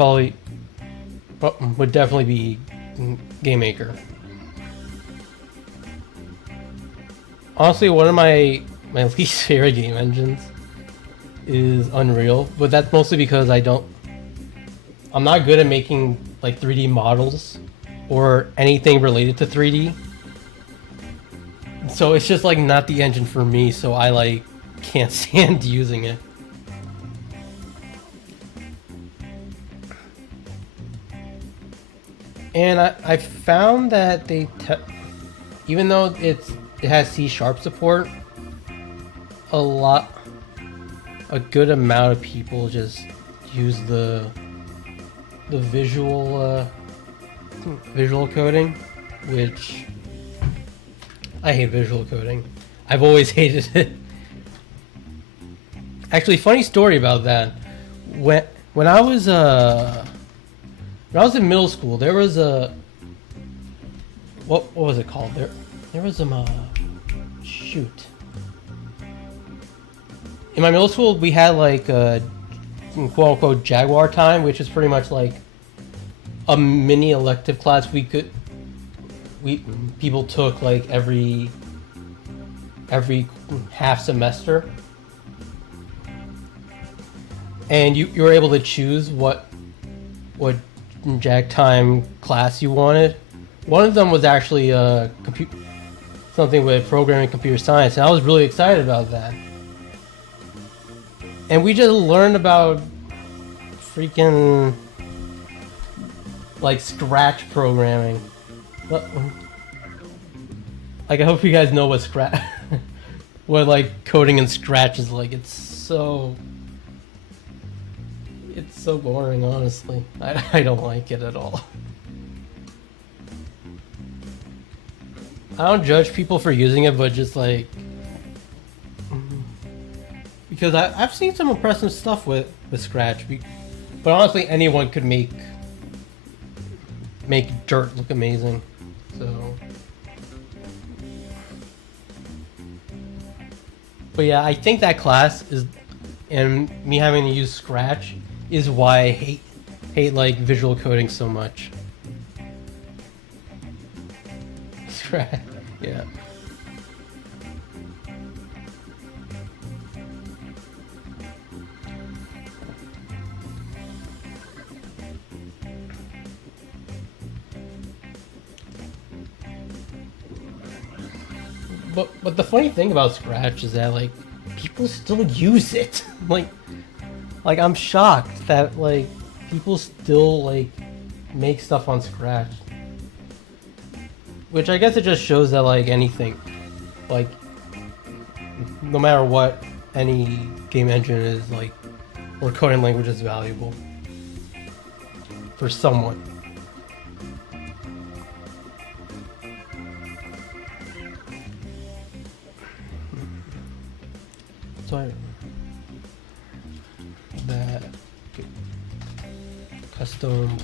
definitely be Game Maker. Honestly, one of my least favorite game engines is Unreal, but that's mostly because I'm not good at making like 3D models or anything related to 3D. So it's just like not the engine for me, so I like can't stand using it. And I found that even though it has C# support, a good amount of people just use the visual coding, which I hate visual coding. I've always hated it. Actually, funny story about that. When I was in middle school, there was what was it called? There was shoot. In my middle school, we had like a quote unquote Jaguar time, which is pretty much like a mini elective class people took like every half semester, and you were able to choose what Jag time class you wanted. One of them was actually something with programming computer science, and I was really excited about that. And we just learned about freaking like Scratch programming. Like, I hope you guys know what Scratch, what like coding in Scratch is like. It's so boring, honestly. I don't like it at all. I don't judge people for using it, but just like, because I've seen some impressive stuff with Scratch, but honestly, anyone could make dirt look amazing. So But yeah, I think that class is, and me having to use Scratch is why I hate like visual coding so much. Scratch, yeah. But the funny thing about Scratch is that like people still use it. like I'm shocked that like people still like make stuff on Scratch. Which I guess it just shows that like anything, like no matter what, any game engine is like, or coding language is valuable for someone. So that custom.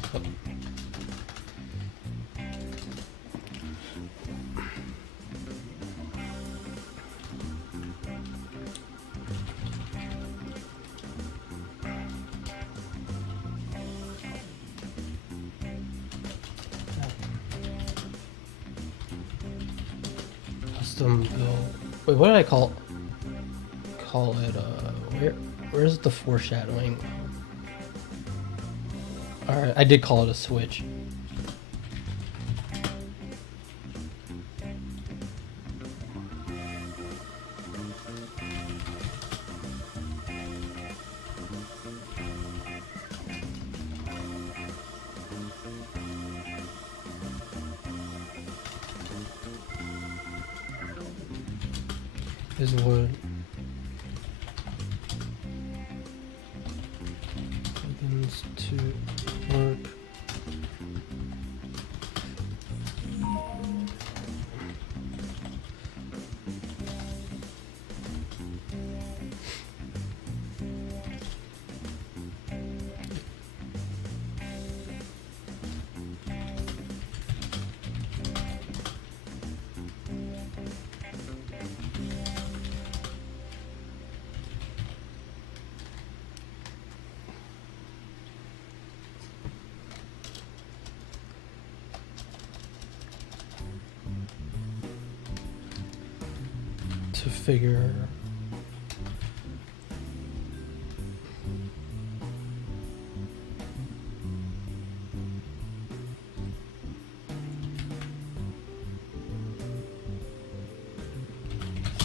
Custom build. Wait, what did I call it? Where's the foreshadowing? All right, I did call it a switch. Is wood. Begins to work. To figure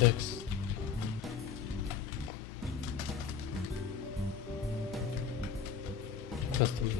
fix custom.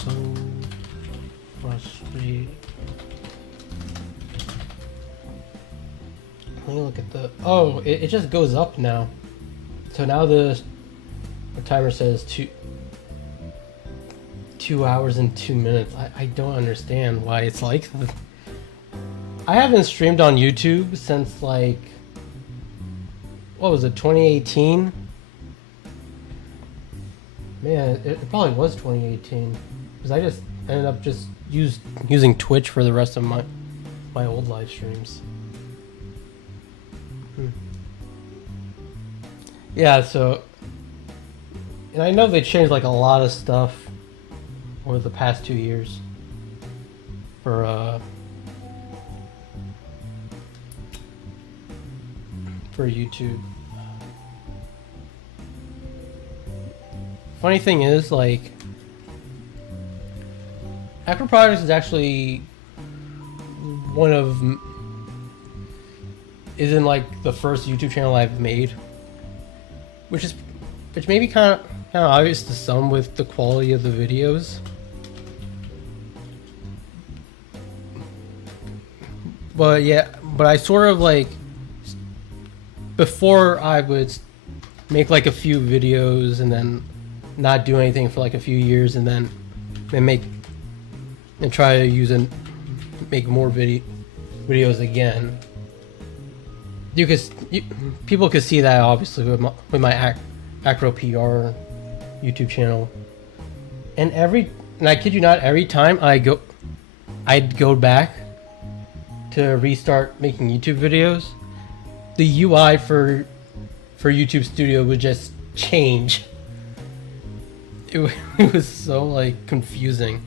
So frustrating. Let me look at the. Oh, it just goes up now. So now the timer says 2 hours and 2 minutes. I don't understand why it's like that. I haven't streamed on YouTube since like, what was it, 2018? Man, it probably was 2018 because I just ended up just using Twitch for the rest of my old live streams. Yeah, so, and I know they changed like a lot of stuff over the past 2 years for YouTube. Funny thing is, like, Acro Projects is actually isn't like the first YouTube channel I've made, which is which may be kind of obvious to some with the quality of the videos. But yeah, but I sort of like, before I would make like a few videos and then not do anything for like a few years and then try to use and make more videos again. People could see that obviously with my Acro PR YouTube channel, and I kid you not, every time I'd go back to restart making YouTube videos, the UI for YouTube Studio would just change. It was so like confusing.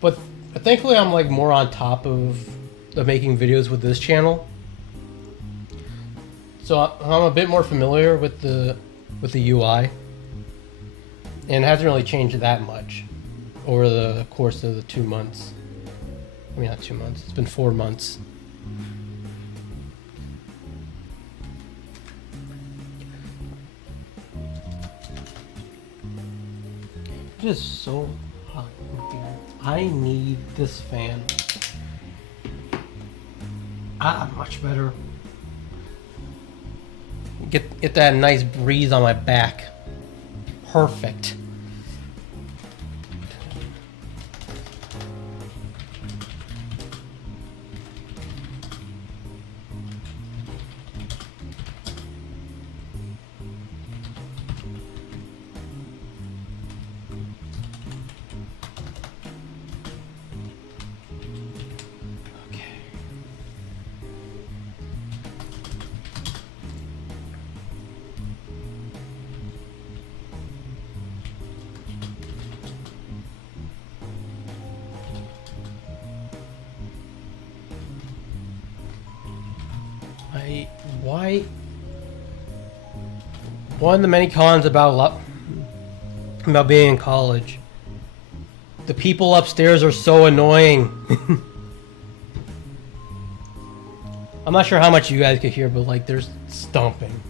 But thankfully I'm like more on top of making videos with this channel. So I'm a bit more familiar with the UI. And it hasn't really changed that much over the course of the 2 months. I mean, not 2 months, it's been 4 months. It is so hot in here. I need this fan. Much better. Get that nice breeze on my back. Perfect. Why? One of the many cons about being in college. The people upstairs are so annoying. I'm not sure how much you guys could hear, but like there's stomping.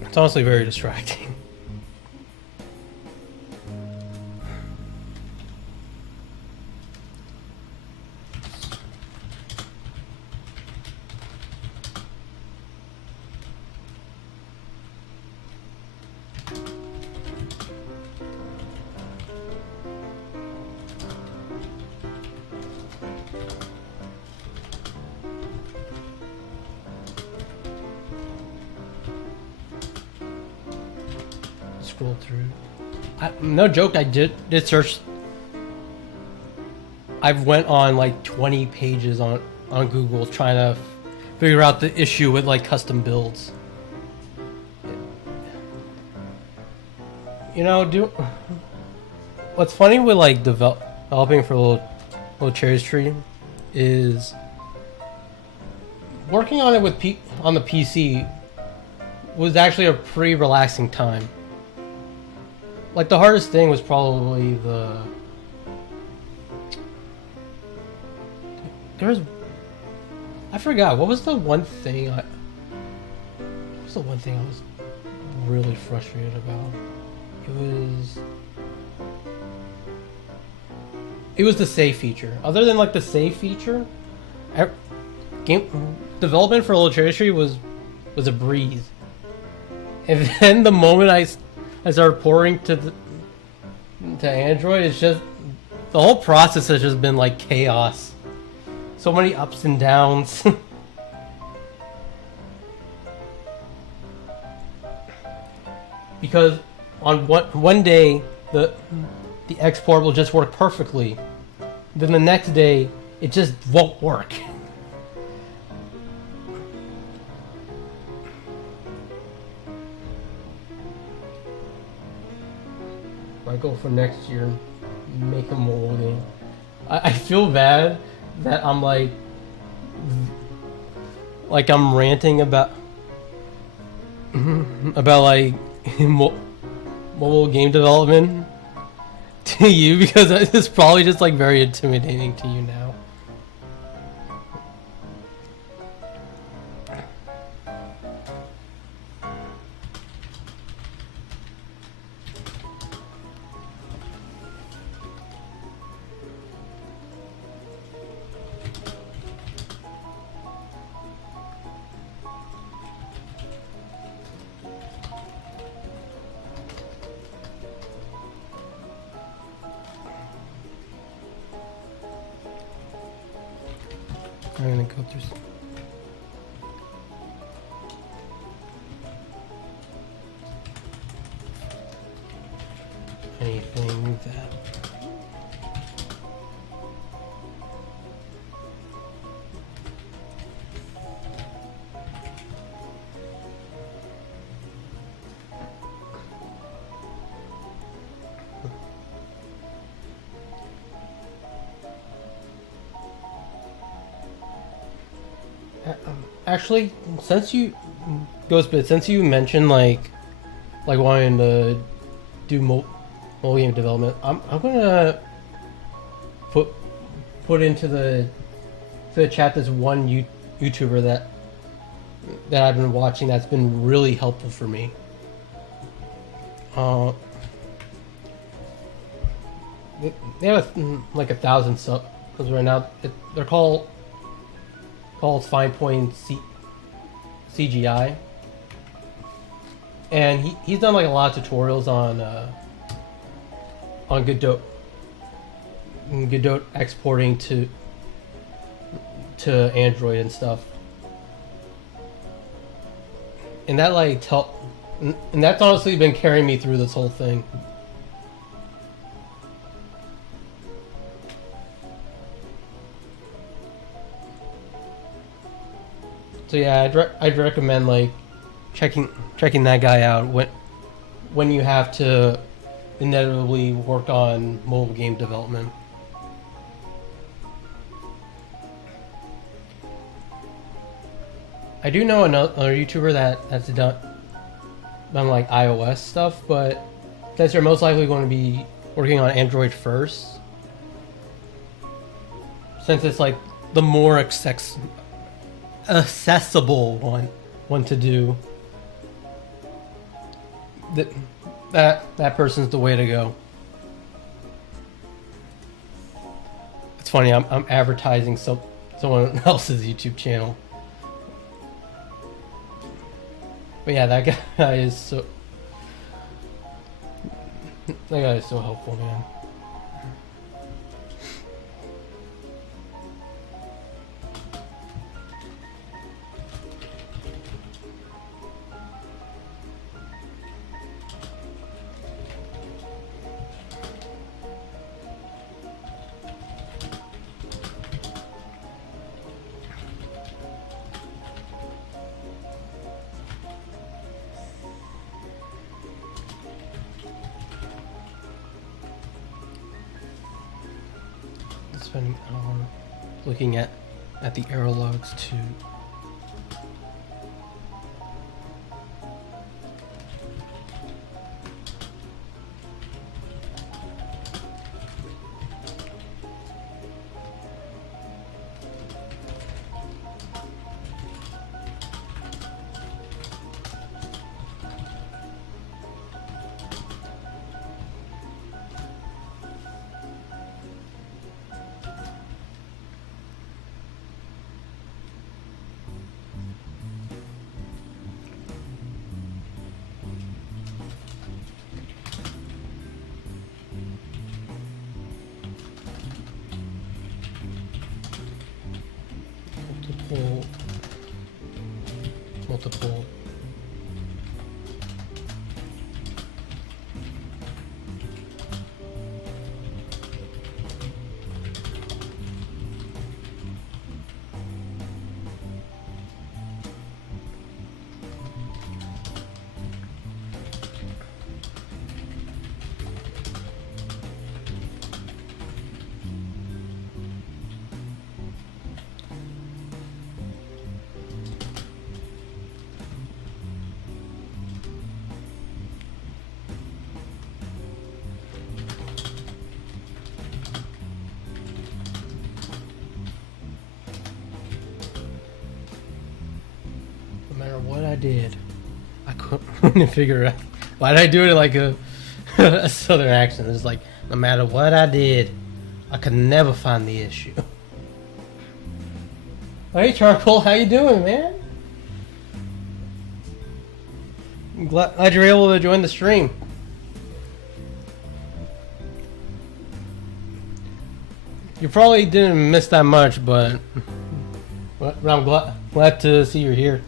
It's honestly very distracting. Scroll through. No joke, I did search. I've went on like 20 pages on Google trying to figure out the issue with like custom builds. You know, what's funny with like developing for little cherry tree is working on it with on the PC was actually a pretty relaxing time. Like the hardest thing was probably I forgot what was the one thing I was really frustrated about. It was the save feature. Other than like the save feature, game development for Little Cherry Tree was a breeze. And then the moment I started porting to Android, it's just the whole process has just been like chaos. So many ups and downs. Because on one day the export will just work perfectly, then the next day it just won't work. I go for next year, make a mobile game. I feel bad that I'm like I'm ranting about like mobile game development to you, because it's probably just like very intimidating to you now. I'm gonna go through anything that actually, since you since you mentioned like wanting to do mobile game development, I'm gonna put into the chat this one YouTuber that I've been watching that's been really helpful for me. They have like 1,000 subs right now. They're called Fine Point CGI, and he's done like a lot of tutorials on Godot exporting to Android and stuff, and that and that's honestly been carrying me through this whole thing. So yeah, I'd recommend like checking that guy out when you have to inevitably work on mobile game development. I do know another YouTuber that's done like iOS stuff, but since you're most likely going to be working on Android first, since it's like the more accessible one to do, that person's the way to go. It's funny, I'm advertising someone else's YouTube channel, but yeah, that guy is so helpful, man. Spending an hour looking at the error logs too. Multiple what I did, I couldn't figure out why did I do it in like a southern accent. It's like no matter what I did, I could never find the issue. Hey Charcoal, how you doing, man? I'm glad you're able to join the stream. You probably didn't miss that much, but Well, I'm glad to see you're here.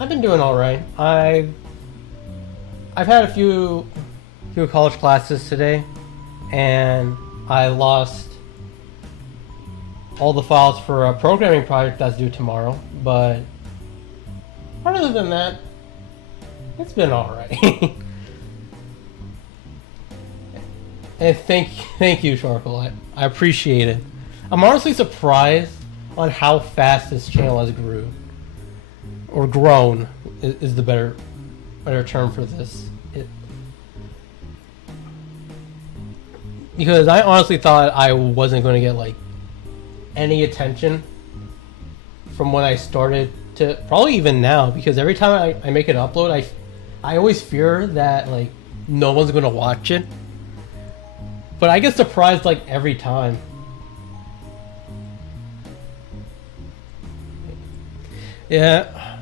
I've been doing all right. I've had a few college classes today, and I lost all the files for a programming project that's due tomorrow. But other than that, it's been all right. And thank you, Charcoal. I appreciate it. I'm honestly surprised on how fast this channel has grown is the better term for this. Because I honestly thought I wasn't going to get like any attention from when I started to probably even now, because every time I make an upload, I always fear that like no one's going to watch it. But I get surprised like every time. Yeah.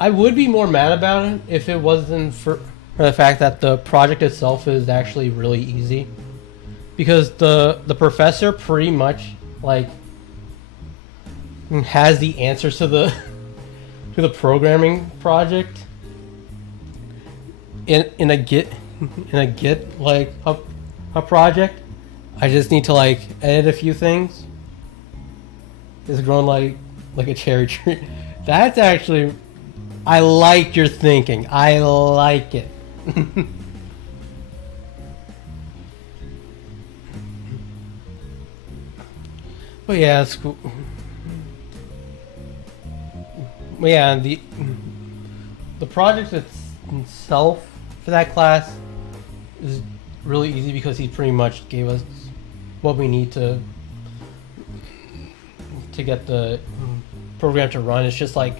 I would be more mad about it if it wasn't for the fact that the project itself is actually really easy. Because the professor pretty much like has the answers to the programming project in a Git like a project. I just need to like edit a few things. It's grown like a cherry tree. That's actually, I like your thinking. I like it. But yeah, it's cool. But yeah, the project itself for that class is really easy because he pretty much gave us what we need to get the program to run. It's just like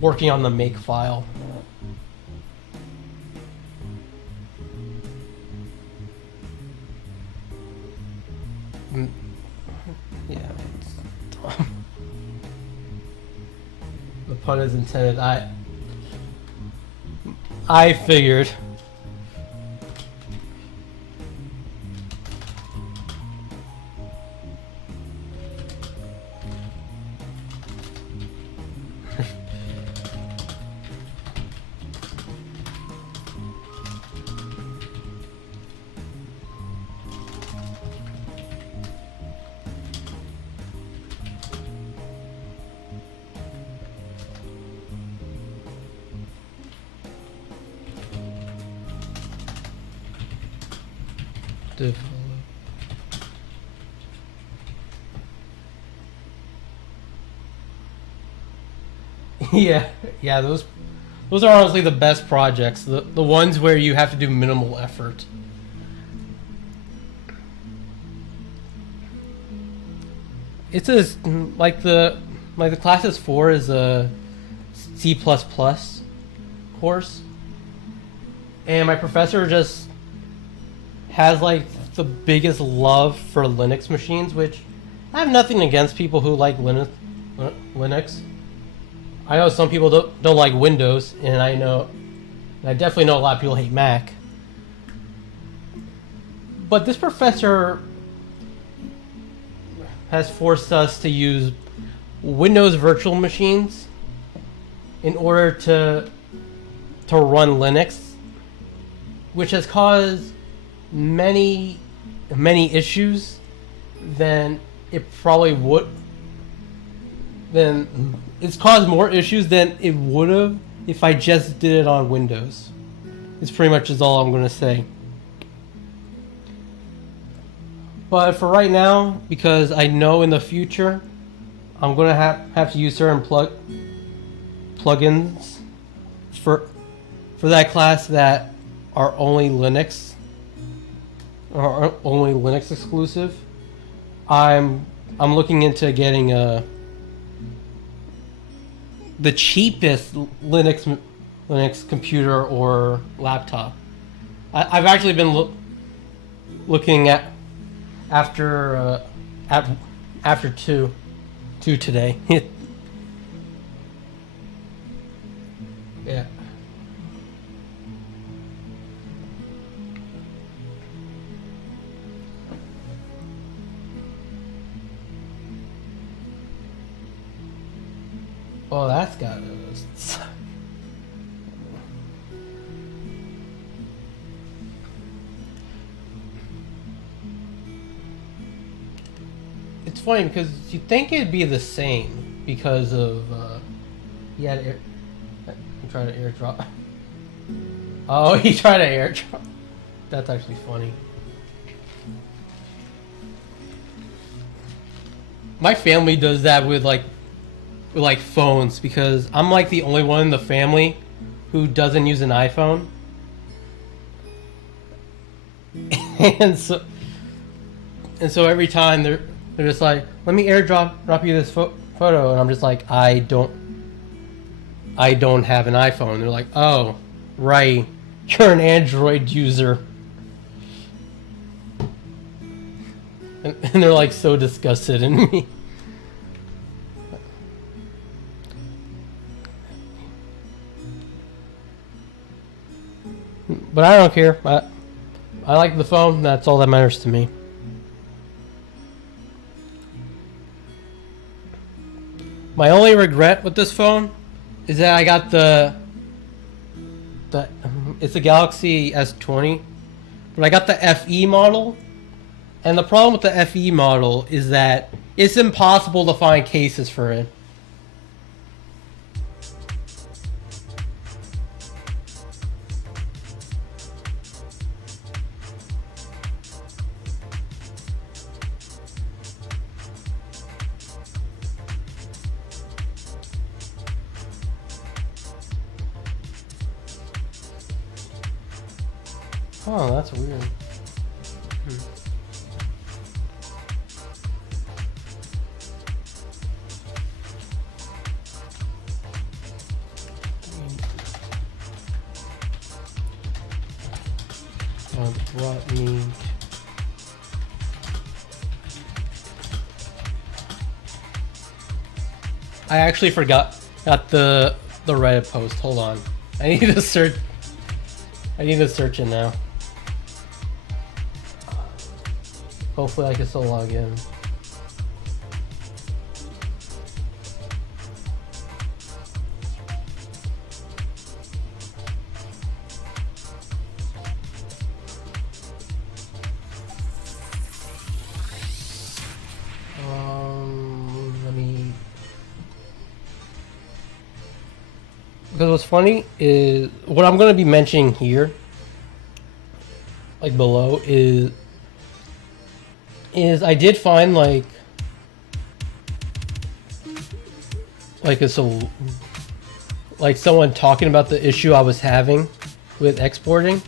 working on the make file. Yeah, the pun is intended. I figured. Yeah, those are honestly the best projects. The ones where you have to do minimal effort. It's like the Classes 4 is a C++ course, and my professor just has like the biggest love for Linux machines, which I have nothing against people who like Linux. I know some people don't like Windows, and I definitely know a lot of people hate Mac. But this professor has forced us to use Windows virtual machines in order to run Linux, which has caused many issues than it probably would. Then it's caused more issues than it would have if I just did it on Windows. It's pretty much is all I'm going to say. But for right now, because I know in the future I'm going to have to use certain plugins for that class that are only Linux, are only Linux exclusive. I'm looking into getting the cheapest Linux computer or laptop. I've actually been looking at after two today. Yeah. Oh, that's got It's funny because you'd think it'd be the same because of he tried to airdrop. Oh, he tried to airdrop. That's actually funny. My family does that with phones because I'm like the only one in the family who doesn't use an iPhone. and so every time they're just like, let me drop you this photo, and I'm just like, I don't have an iPhone. They're like, oh, right, you're an Android user. And they're like so disgusted in me. But I don't care. I like the phone. That's all that matters to me. My only regret with this phone is that I got it's a Galaxy S20, but I got the FE model. And the problem with the FE model is that it's impossible to find cases for it. Oh, that's weird. Brought me. I actually forgot the Reddit post. Hold on. I need to search it now. Hopefully I can still log in. Because what's funny is what I'm going to be mentioning here, like below, is I did find like someone talking about the issue I was having with exporting,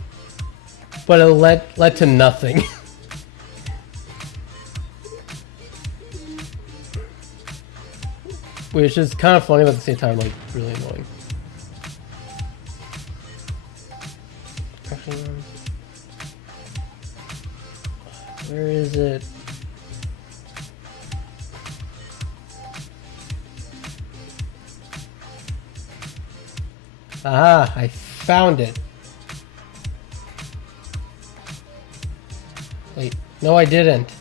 but it led to nothing. Which is kind of funny, but at the same time, like, really annoying. Where is it? Ah, I found it. Wait, no I didn't.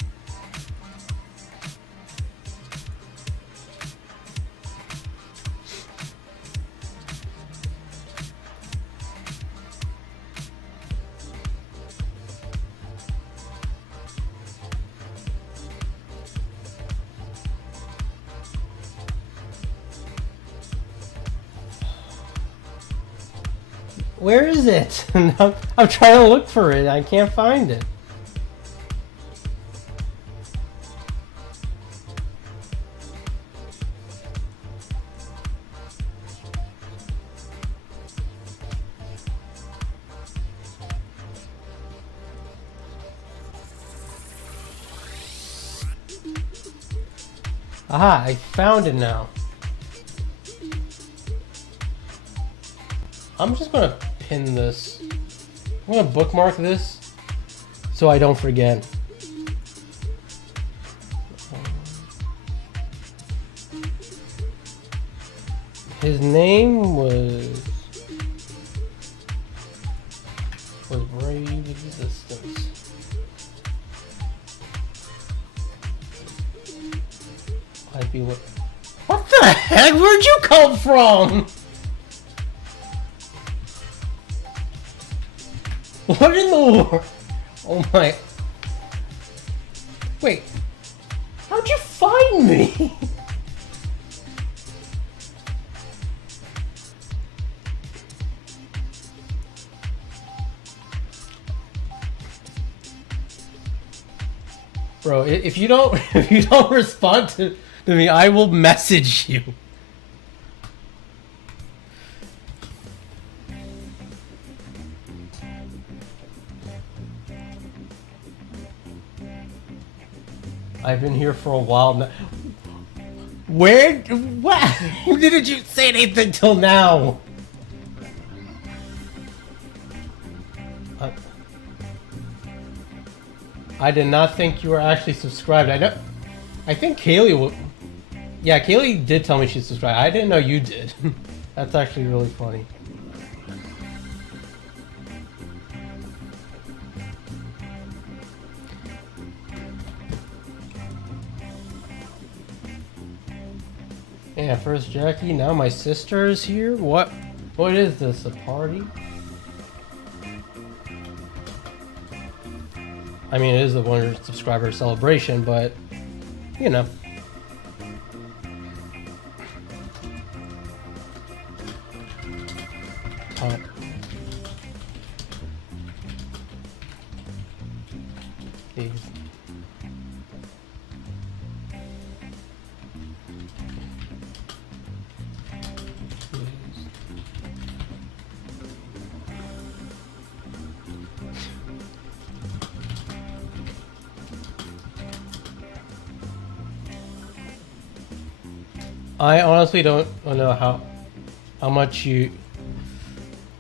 Where is it? I'm trying to look for it. I can't find it. Aha, I found it now. I'm just gonna pin this. I'm gonna bookmark this so I don't forget. His name was Brave Existence. I'd be what? What the heck? Where'd you come from? What in the world? Oh my! Wait, how'd you find me? Bro, if you don't respond to me, I will message you. I've been here for a while now. Where? What? Didn't you say anything till now? I did not think you were actually subscribed. I think Kaylee would. Yeah, Kaylee did tell me she's subscribed. I didn't know you did. That's actually really funny. Yeah, first Jackie, now my sister is here. What is this? A party? I mean, it is the 100 subscriber celebration, but you know. These. I honestly don't know how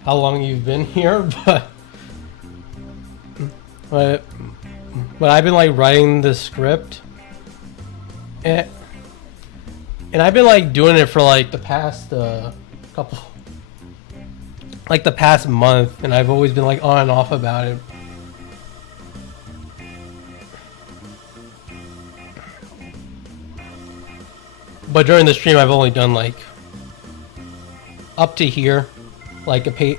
long you've been here, but I've been like writing the script, and I've been like doing it for like the past the past month, and I've always been like on and off about it. But during the stream, I've only done like up to here, like a page,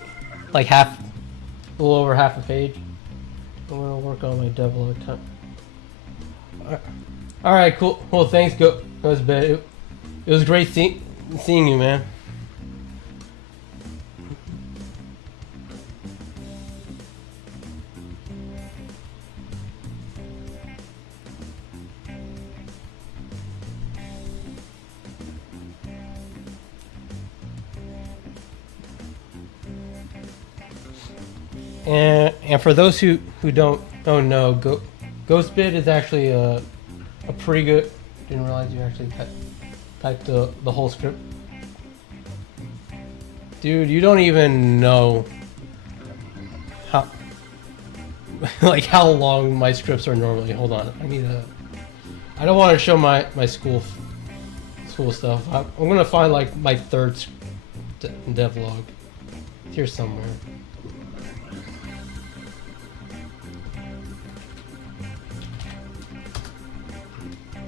like a little over half a page. I'm gonna work on my Devlog time. All right, cool. Well, thanks, Ghostbed. It was great seeing you, man. And for those who don't know, Ghostbid is actually a pretty good. Didn't realize you actually typed the whole script. Dude, you don't even know how like how long my scripts are normally. Hold on, I don't want to show my school stuff. I'm gonna find like my third devlog. It's here somewhere.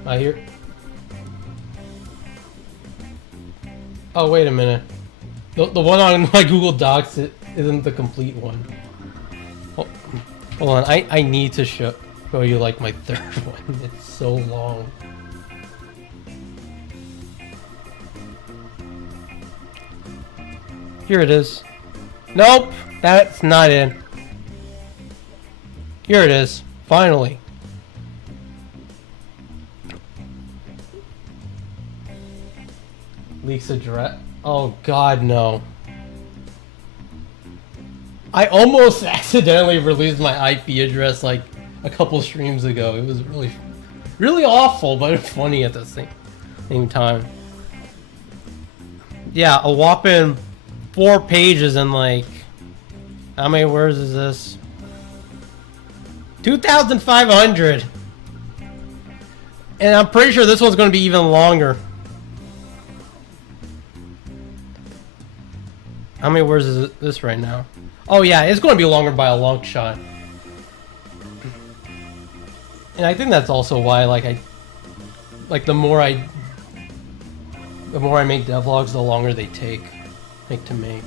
I hear. Oh, wait a minute. The one on my Google Docs isn't the complete one. Oh, hold on. I need to show you like my third one. It's so long. Here it is. Nope, that's not in. Here it is. Finally. Leaks address. Oh God, no. I almost accidentally released my IP address like a couple streams ago. It was really awful, but funny at the same. same time. Yeah, a whopping 4 pages and like, how many words is this? 2,500. And I'm pretty sure this one's going to be even longer. How many words is this right now? Oh yeah, it's going to be longer by a long shot. And I think that's also why, like, the more I make devlogs, the longer they take to make.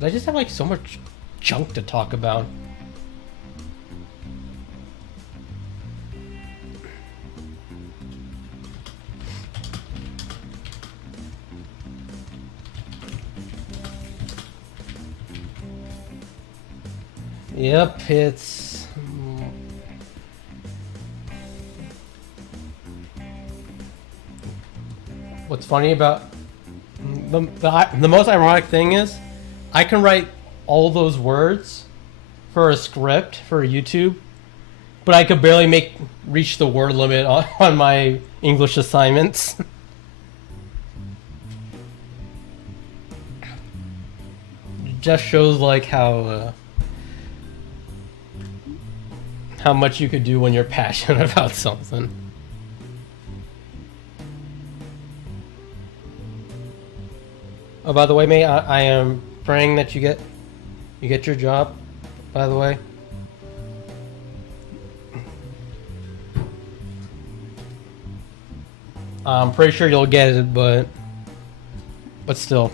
I just have like so much junk to talk about. Yep, it's... What's funny about... The most ironic thing is, I can write all those words for a script for YouTube, but I could barely reach the word limit on my English assignments. Just shows like how much you could do when you're passionate about something. Oh, by the way, mate, I am praying that you get your job. By the way, I'm pretty sure you'll get it, but still.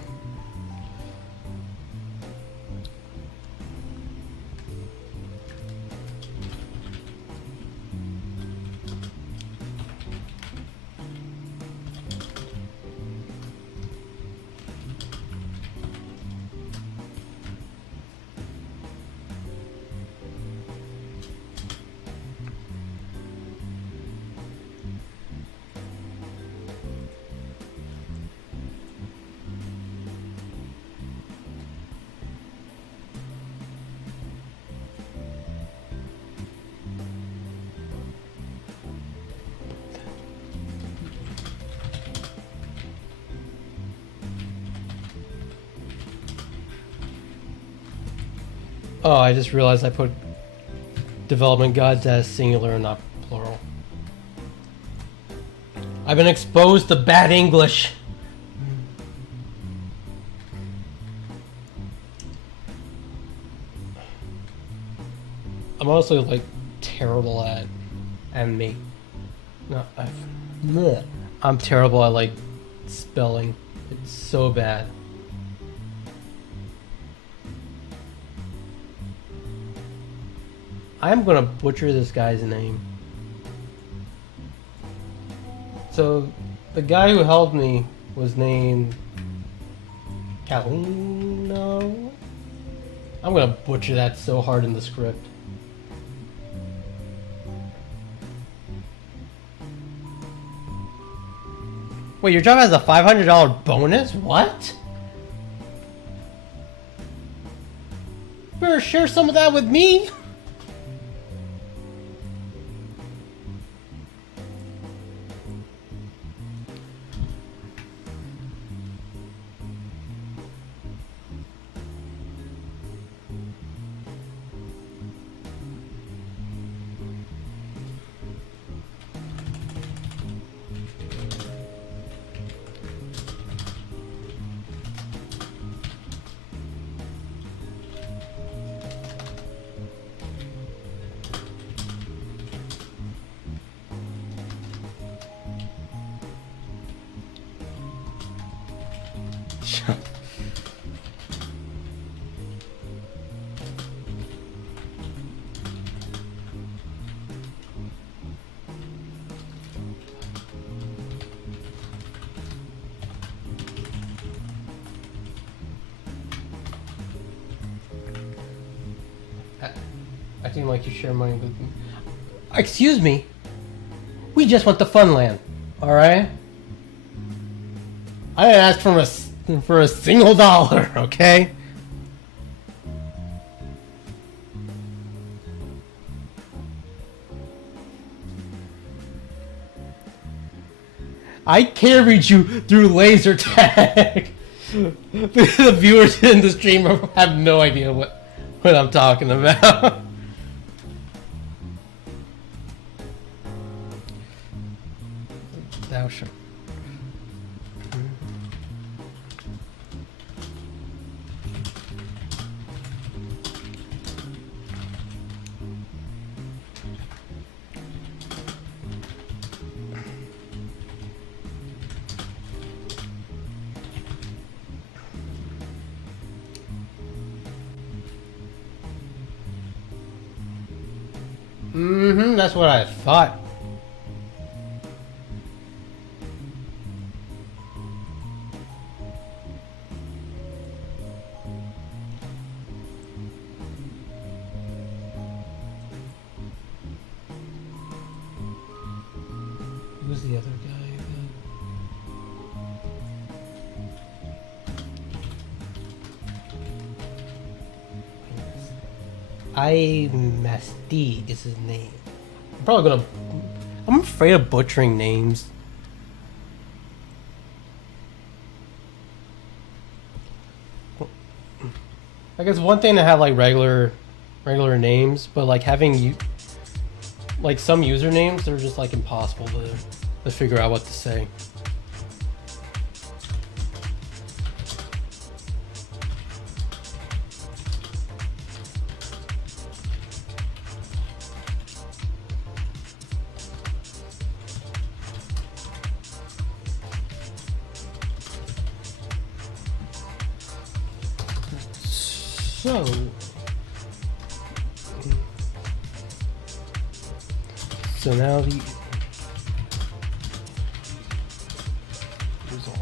Oh, I just realized I put development gods as singular and not plural. I've been exposed to bad English. I'm also like terrible at animate. No, I'm terrible at like spelling. It's so bad. I'm gonna butcher this guy's name. So, the guy who helped me was named Calino. I'm gonna butcher that so hard in the script. Wait, your job has a $500 bonus? What? Better share some of that with me. Acting like you share money with me. Excuse me. We just went to Funland, all right? I didn't ask for a single dollar, okay? I carried you through laser tag. The viewers in the stream have no idea what I'm talking about. Thou shalt. That's what I thought. Who's the other guy again? Masti is his name. I'm afraid of butchering names. I guess one thing to have like regular names, but like having you like some usernames, they're just like impossible to figure out what to say. So now the result.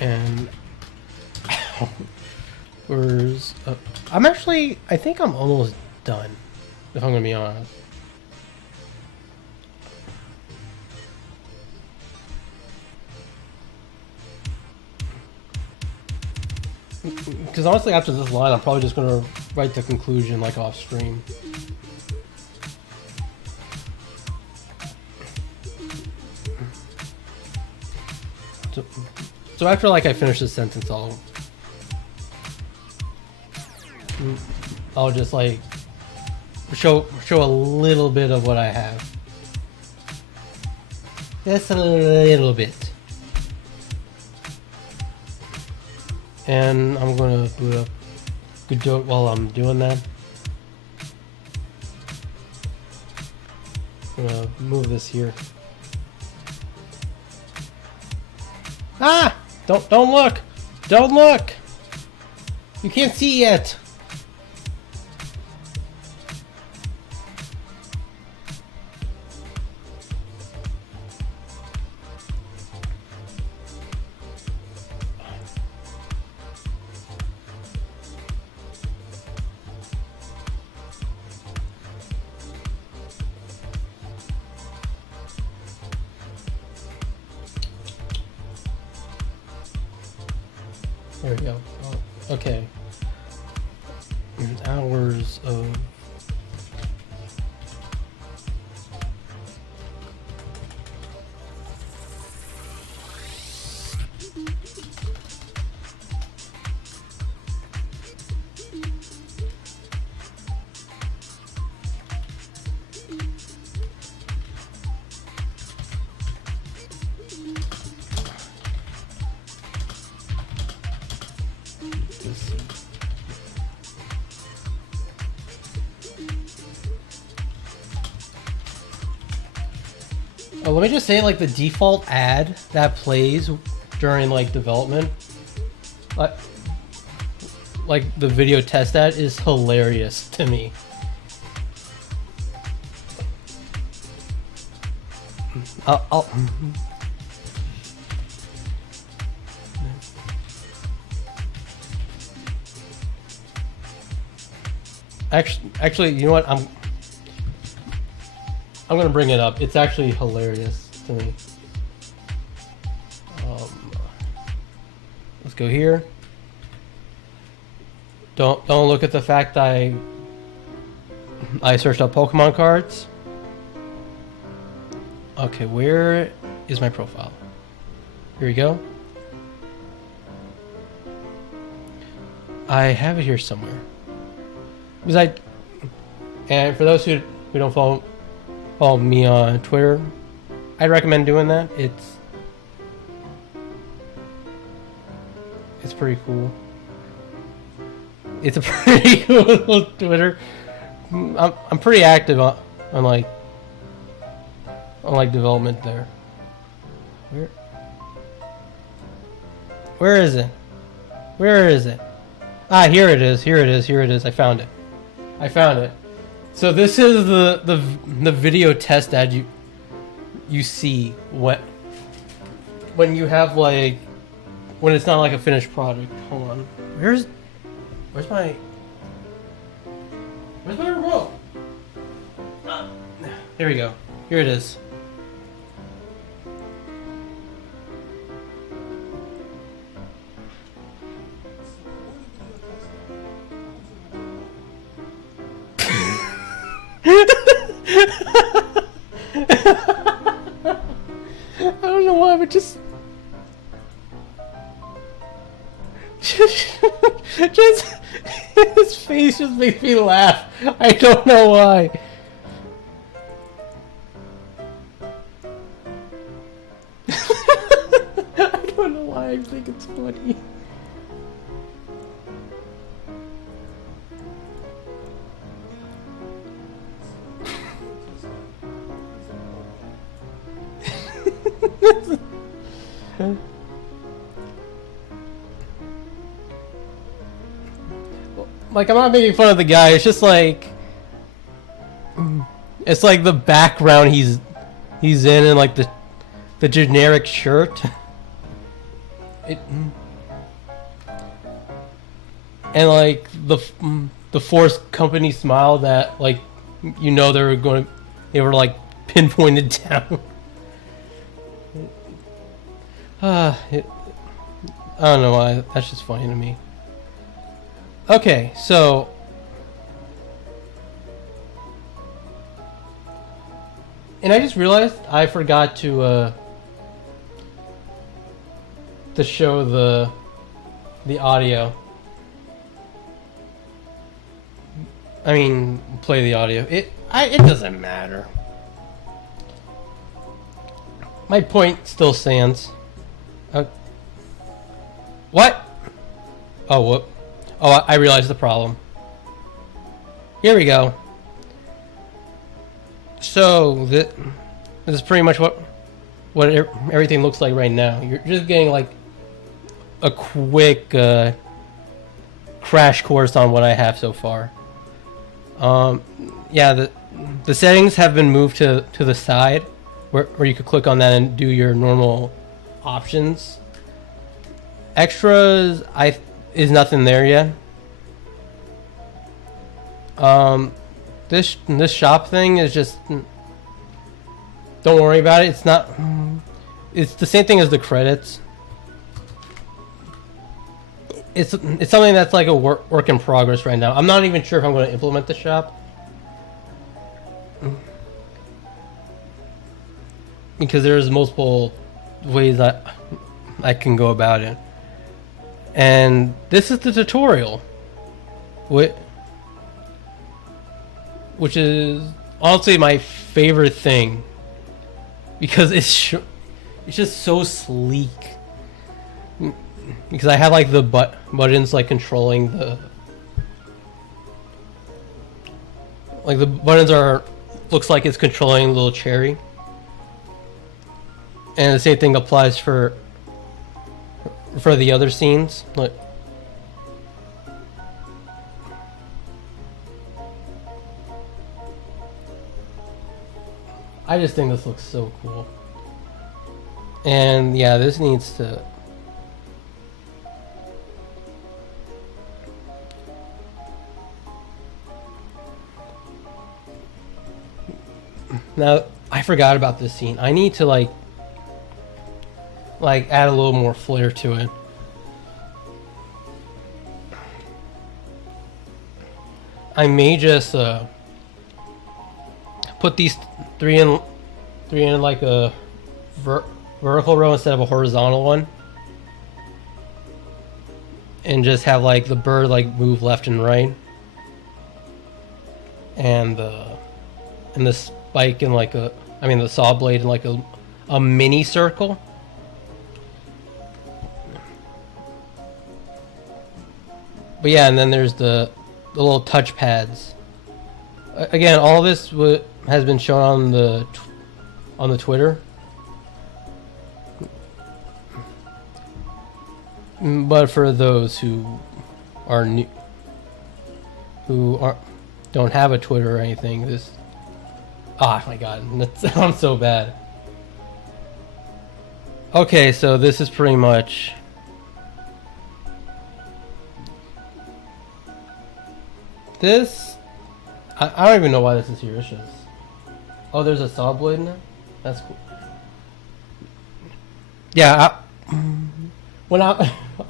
And where's I think I'm almost done, if I'm gonna be honest. Because honestly, after this line, I'm probably just gonna write the conclusion like off stream. So after like I finish this sentence, I'll just like show a little bit of what I have. Just a little bit. And I'm gonna boot up Godot while I'm doing that. I'm gonna move this here. Ah! Don't look! Don't look! You can't see yet! There we go. Oh, okay. Hours of... Oh, let me just say, like, the default ad that plays during, like, development, like, the video test ad is hilarious to me. I'll actually, you know what? I'm gonna bring it up. It's actually hilarious to me. Let's go here. Don't look at the fact I searched up Pokemon cards. Okay, where is my profile? Here we go. I have it here somewhere. Because and for those who don't follow me on Twitter, I'd recommend doing that. It's pretty cool. It's a pretty cool Twitter. I'm pretty active on development there. Where is it? Where is it? Ah, here it is. Here it is. Here it is. I found it. I found it. So this is the video test ad you see when you have like when it's not like a finished product. Hold on. Where's my remote? Ah, here we go. Here it is. I don't know why, but just his face just makes me laugh. I don't know why. I don't know why I think it's funny. Like, I'm not making fun of the guy, it's just like it's like the background he's in and like the generic shirt. And like the forced company smile that like they were like pinpointed down. I don't know why, that's just funny to me. Okay, so and I just realized I forgot to show the audio. I mean, play the audio. It doesn't matter. My point still stands. What? Oh, whoop. Oh, I realized the problem. Here we go. So this is pretty much what everything looks like right now. You're just getting like a quick crash course on what I have so far. Yeah, the settings have been moved to the side where you could click on that and do your normal options. Extras is nothing there yet. This shop thing is just, don't worry about it. It's not. It's the same thing as the credits. It's something that's like a work in progress right now. I'm not even sure if I'm going to implement the shop because there's multiple ways I can go about it. And this is the tutorial, which is honestly my favorite thing because it's just so sleek. Because I have like the buttons like controlling the buttons looks like it's controlling little cherry, and the same thing applies for the other scenes. Look. I just think this looks so cool. And yeah, this needs to... Now, I forgot about this scene. I need to like add a little more flair to it. I may just put these three in like a vertical row instead of a horizontal one, and just have like the bird like move left and right, and the spike in like the saw blade in like a mini circle. But yeah, and then there's the little touch pads. Again, all this has been shown on the Twitter. But for those who are new, don't have a Twitter or anything, this... Oh my god, that sounds so bad. Okay, so this is pretty much... This... I don't even know why this is here. It's just... Oh, there's a saw blade in it? That's cool. Yeah,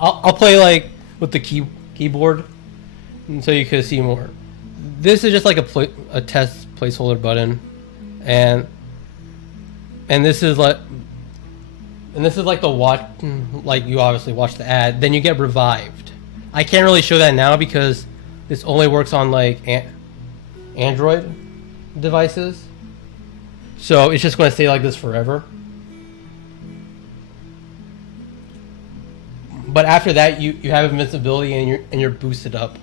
I'll play like with the keyboard, so you can see more. This is just like a test placeholder button, and this is like the watch, like you obviously watch the ad, then you get revived. I can't really show that now because this only works on like Android devices, so it's just going to stay like this forever. But after that, you have invincibility and you're boosted up.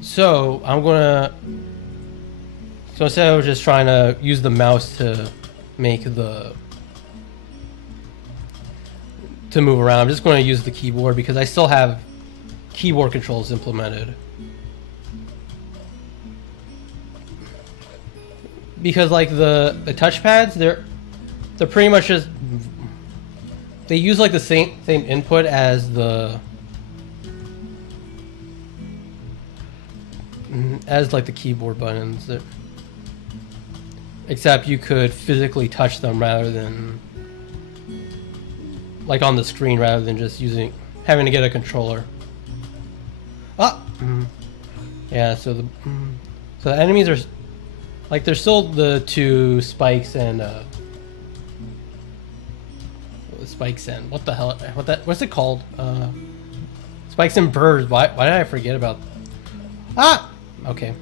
So instead of just trying to use the mouse to move around, I'm just going to use the keyboard because I still have keyboard controls implemented. Because like the touchpads, they're pretty much just... They use like the same input as like the keyboard buttons, except you could physically touch them rather than like on the screen, rather than just having to get a controller. Yeah, so the enemies are like, there's still the two spikes and spikes and what's it called? Spikes and birds. Why did I forget about... Okay.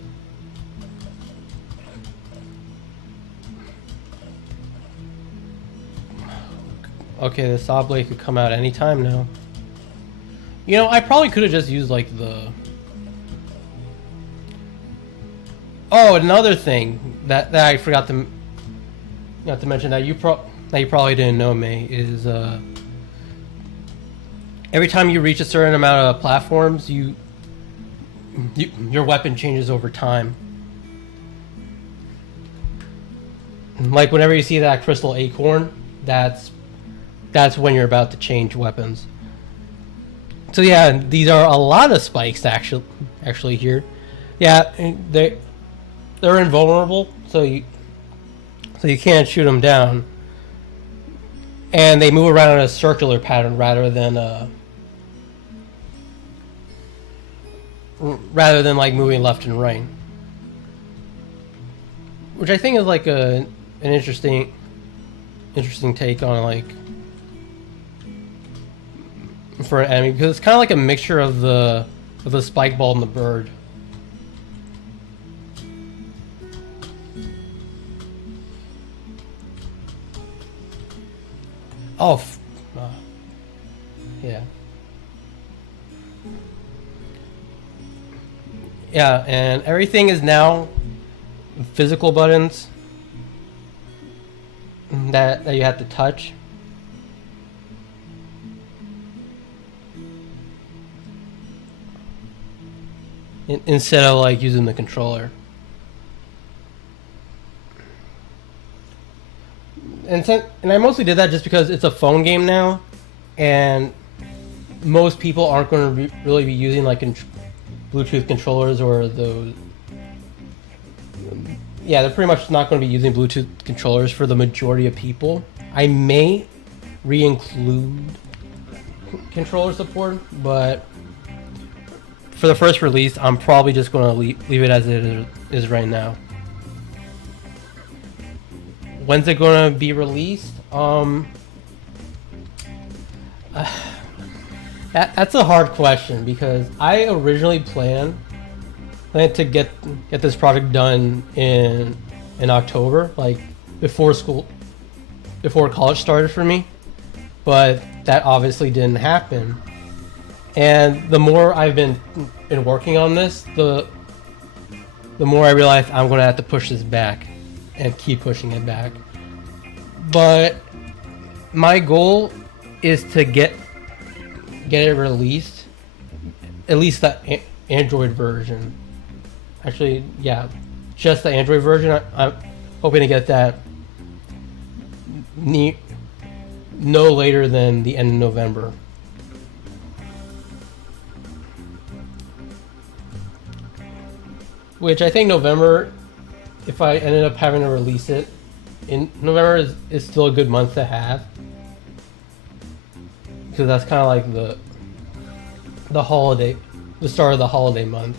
Okay, the saw blade could come out anytime now. You know, I probably could have just used like the... Oh, another thing that I forgot to mention that you probably didn't know, May, is every time you reach a certain amount of platforms, your weapon changes over time. Like whenever you see that crystal acorn, that's when you're about to change weapons. So yeah, these are a lot of spikes actually here. Yeah, they're invulnerable, so you can't shoot them down. And they move around in a circular pattern rather than like moving left and right, which I think is like an interesting take on like for an enemy, because it's kind of like a mixture of the spike ball and the bird. Oh, yeah. Yeah, and everything is now physical buttons that you have to touch. Instead of like using the controller. and I mostly did that just because it's a phone game now, and most people aren't going to really be using like Bluetooth controllers or those. Yeah, they're pretty much not going to be using Bluetooth controllers for the majority of people. I may re-include controller support, but for the first release, I'm probably just going to leave it as it is right now. When's it going to be released? That's a hard question because I originally planned to get this project done in October, like before college started for me, but that obviously didn't happen. And the more I've been working on this, the more I realize I'm going to have to push this back and keep pushing it back. But my goal is to get it released, at least the Android version. Actually, yeah, just the Android version. I'm hoping to get that no later than the end of November. Which I think November, if I ended up having to release it in November, is still a good month to have. Because that's kind of like the holiday, the start of the holiday month.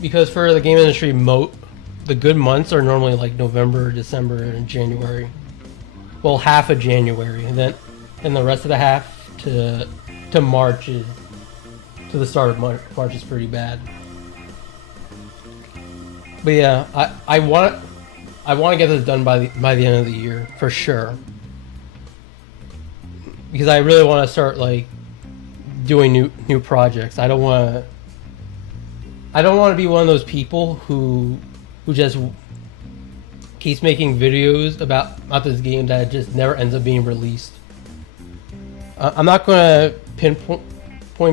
Because for the game industry, the good months are normally like November, December, and January. Well, half of January, and then the rest of the half to March to the start of March is pretty bad. But yeah, I want to get this done by the end of the year for sure. Because I really want to start like doing new projects. I don't want to be one of those people who just keeps making videos about this game that just never ends up being released. I'm not going to pinpoint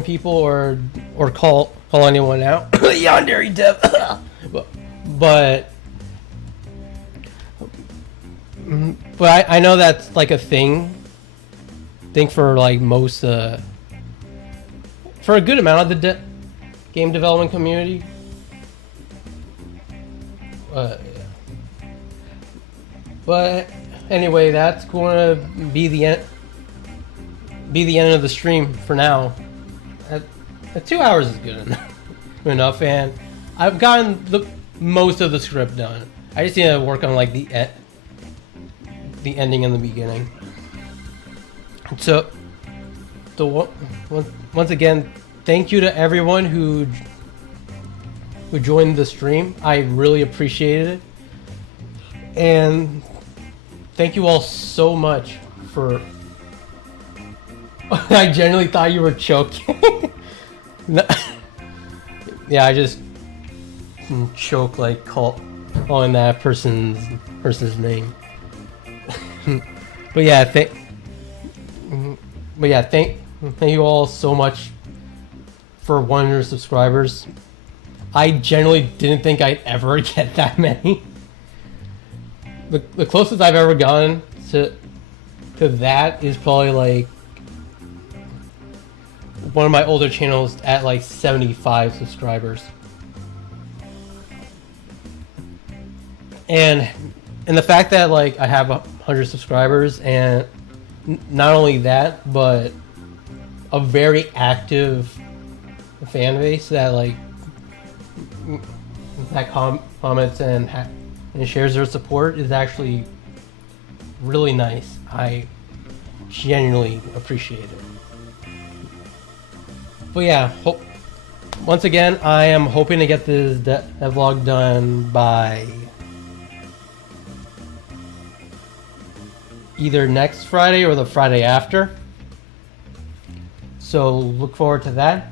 people or call anyone out. Yandere Dev. but I know that's like a thing for like most for a good amount of the game development community. But anyway, that's going to be the end of the stream for now. 2 hours is good enough, and I've gotten most of the script done. I just need to work on like the ending and the beginning. So once again, thank you to everyone who joined the stream. I really appreciated it, and thank you all so much for. I genuinely thought you were choking. Yeah, I just choke like calling that person's name. But yeah, thank you all so much for 100 subscribers. I genuinely didn't think I'd ever get that many. The closest I've ever gotten to that is probably like one of my older channels at like 75 subscribers. And the fact that like I have 100 subscribers, and not only that, but a very active fan base that like that comments and shares their support is actually really nice. I genuinely appreciate it. But yeah, once again, I am hoping to get this devlog done by either next Friday or the Friday after. So look forward to that.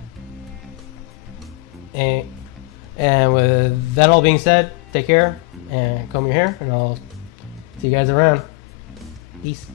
And with that all being said, take care and comb your hair, and I'll see you guys around. Peace.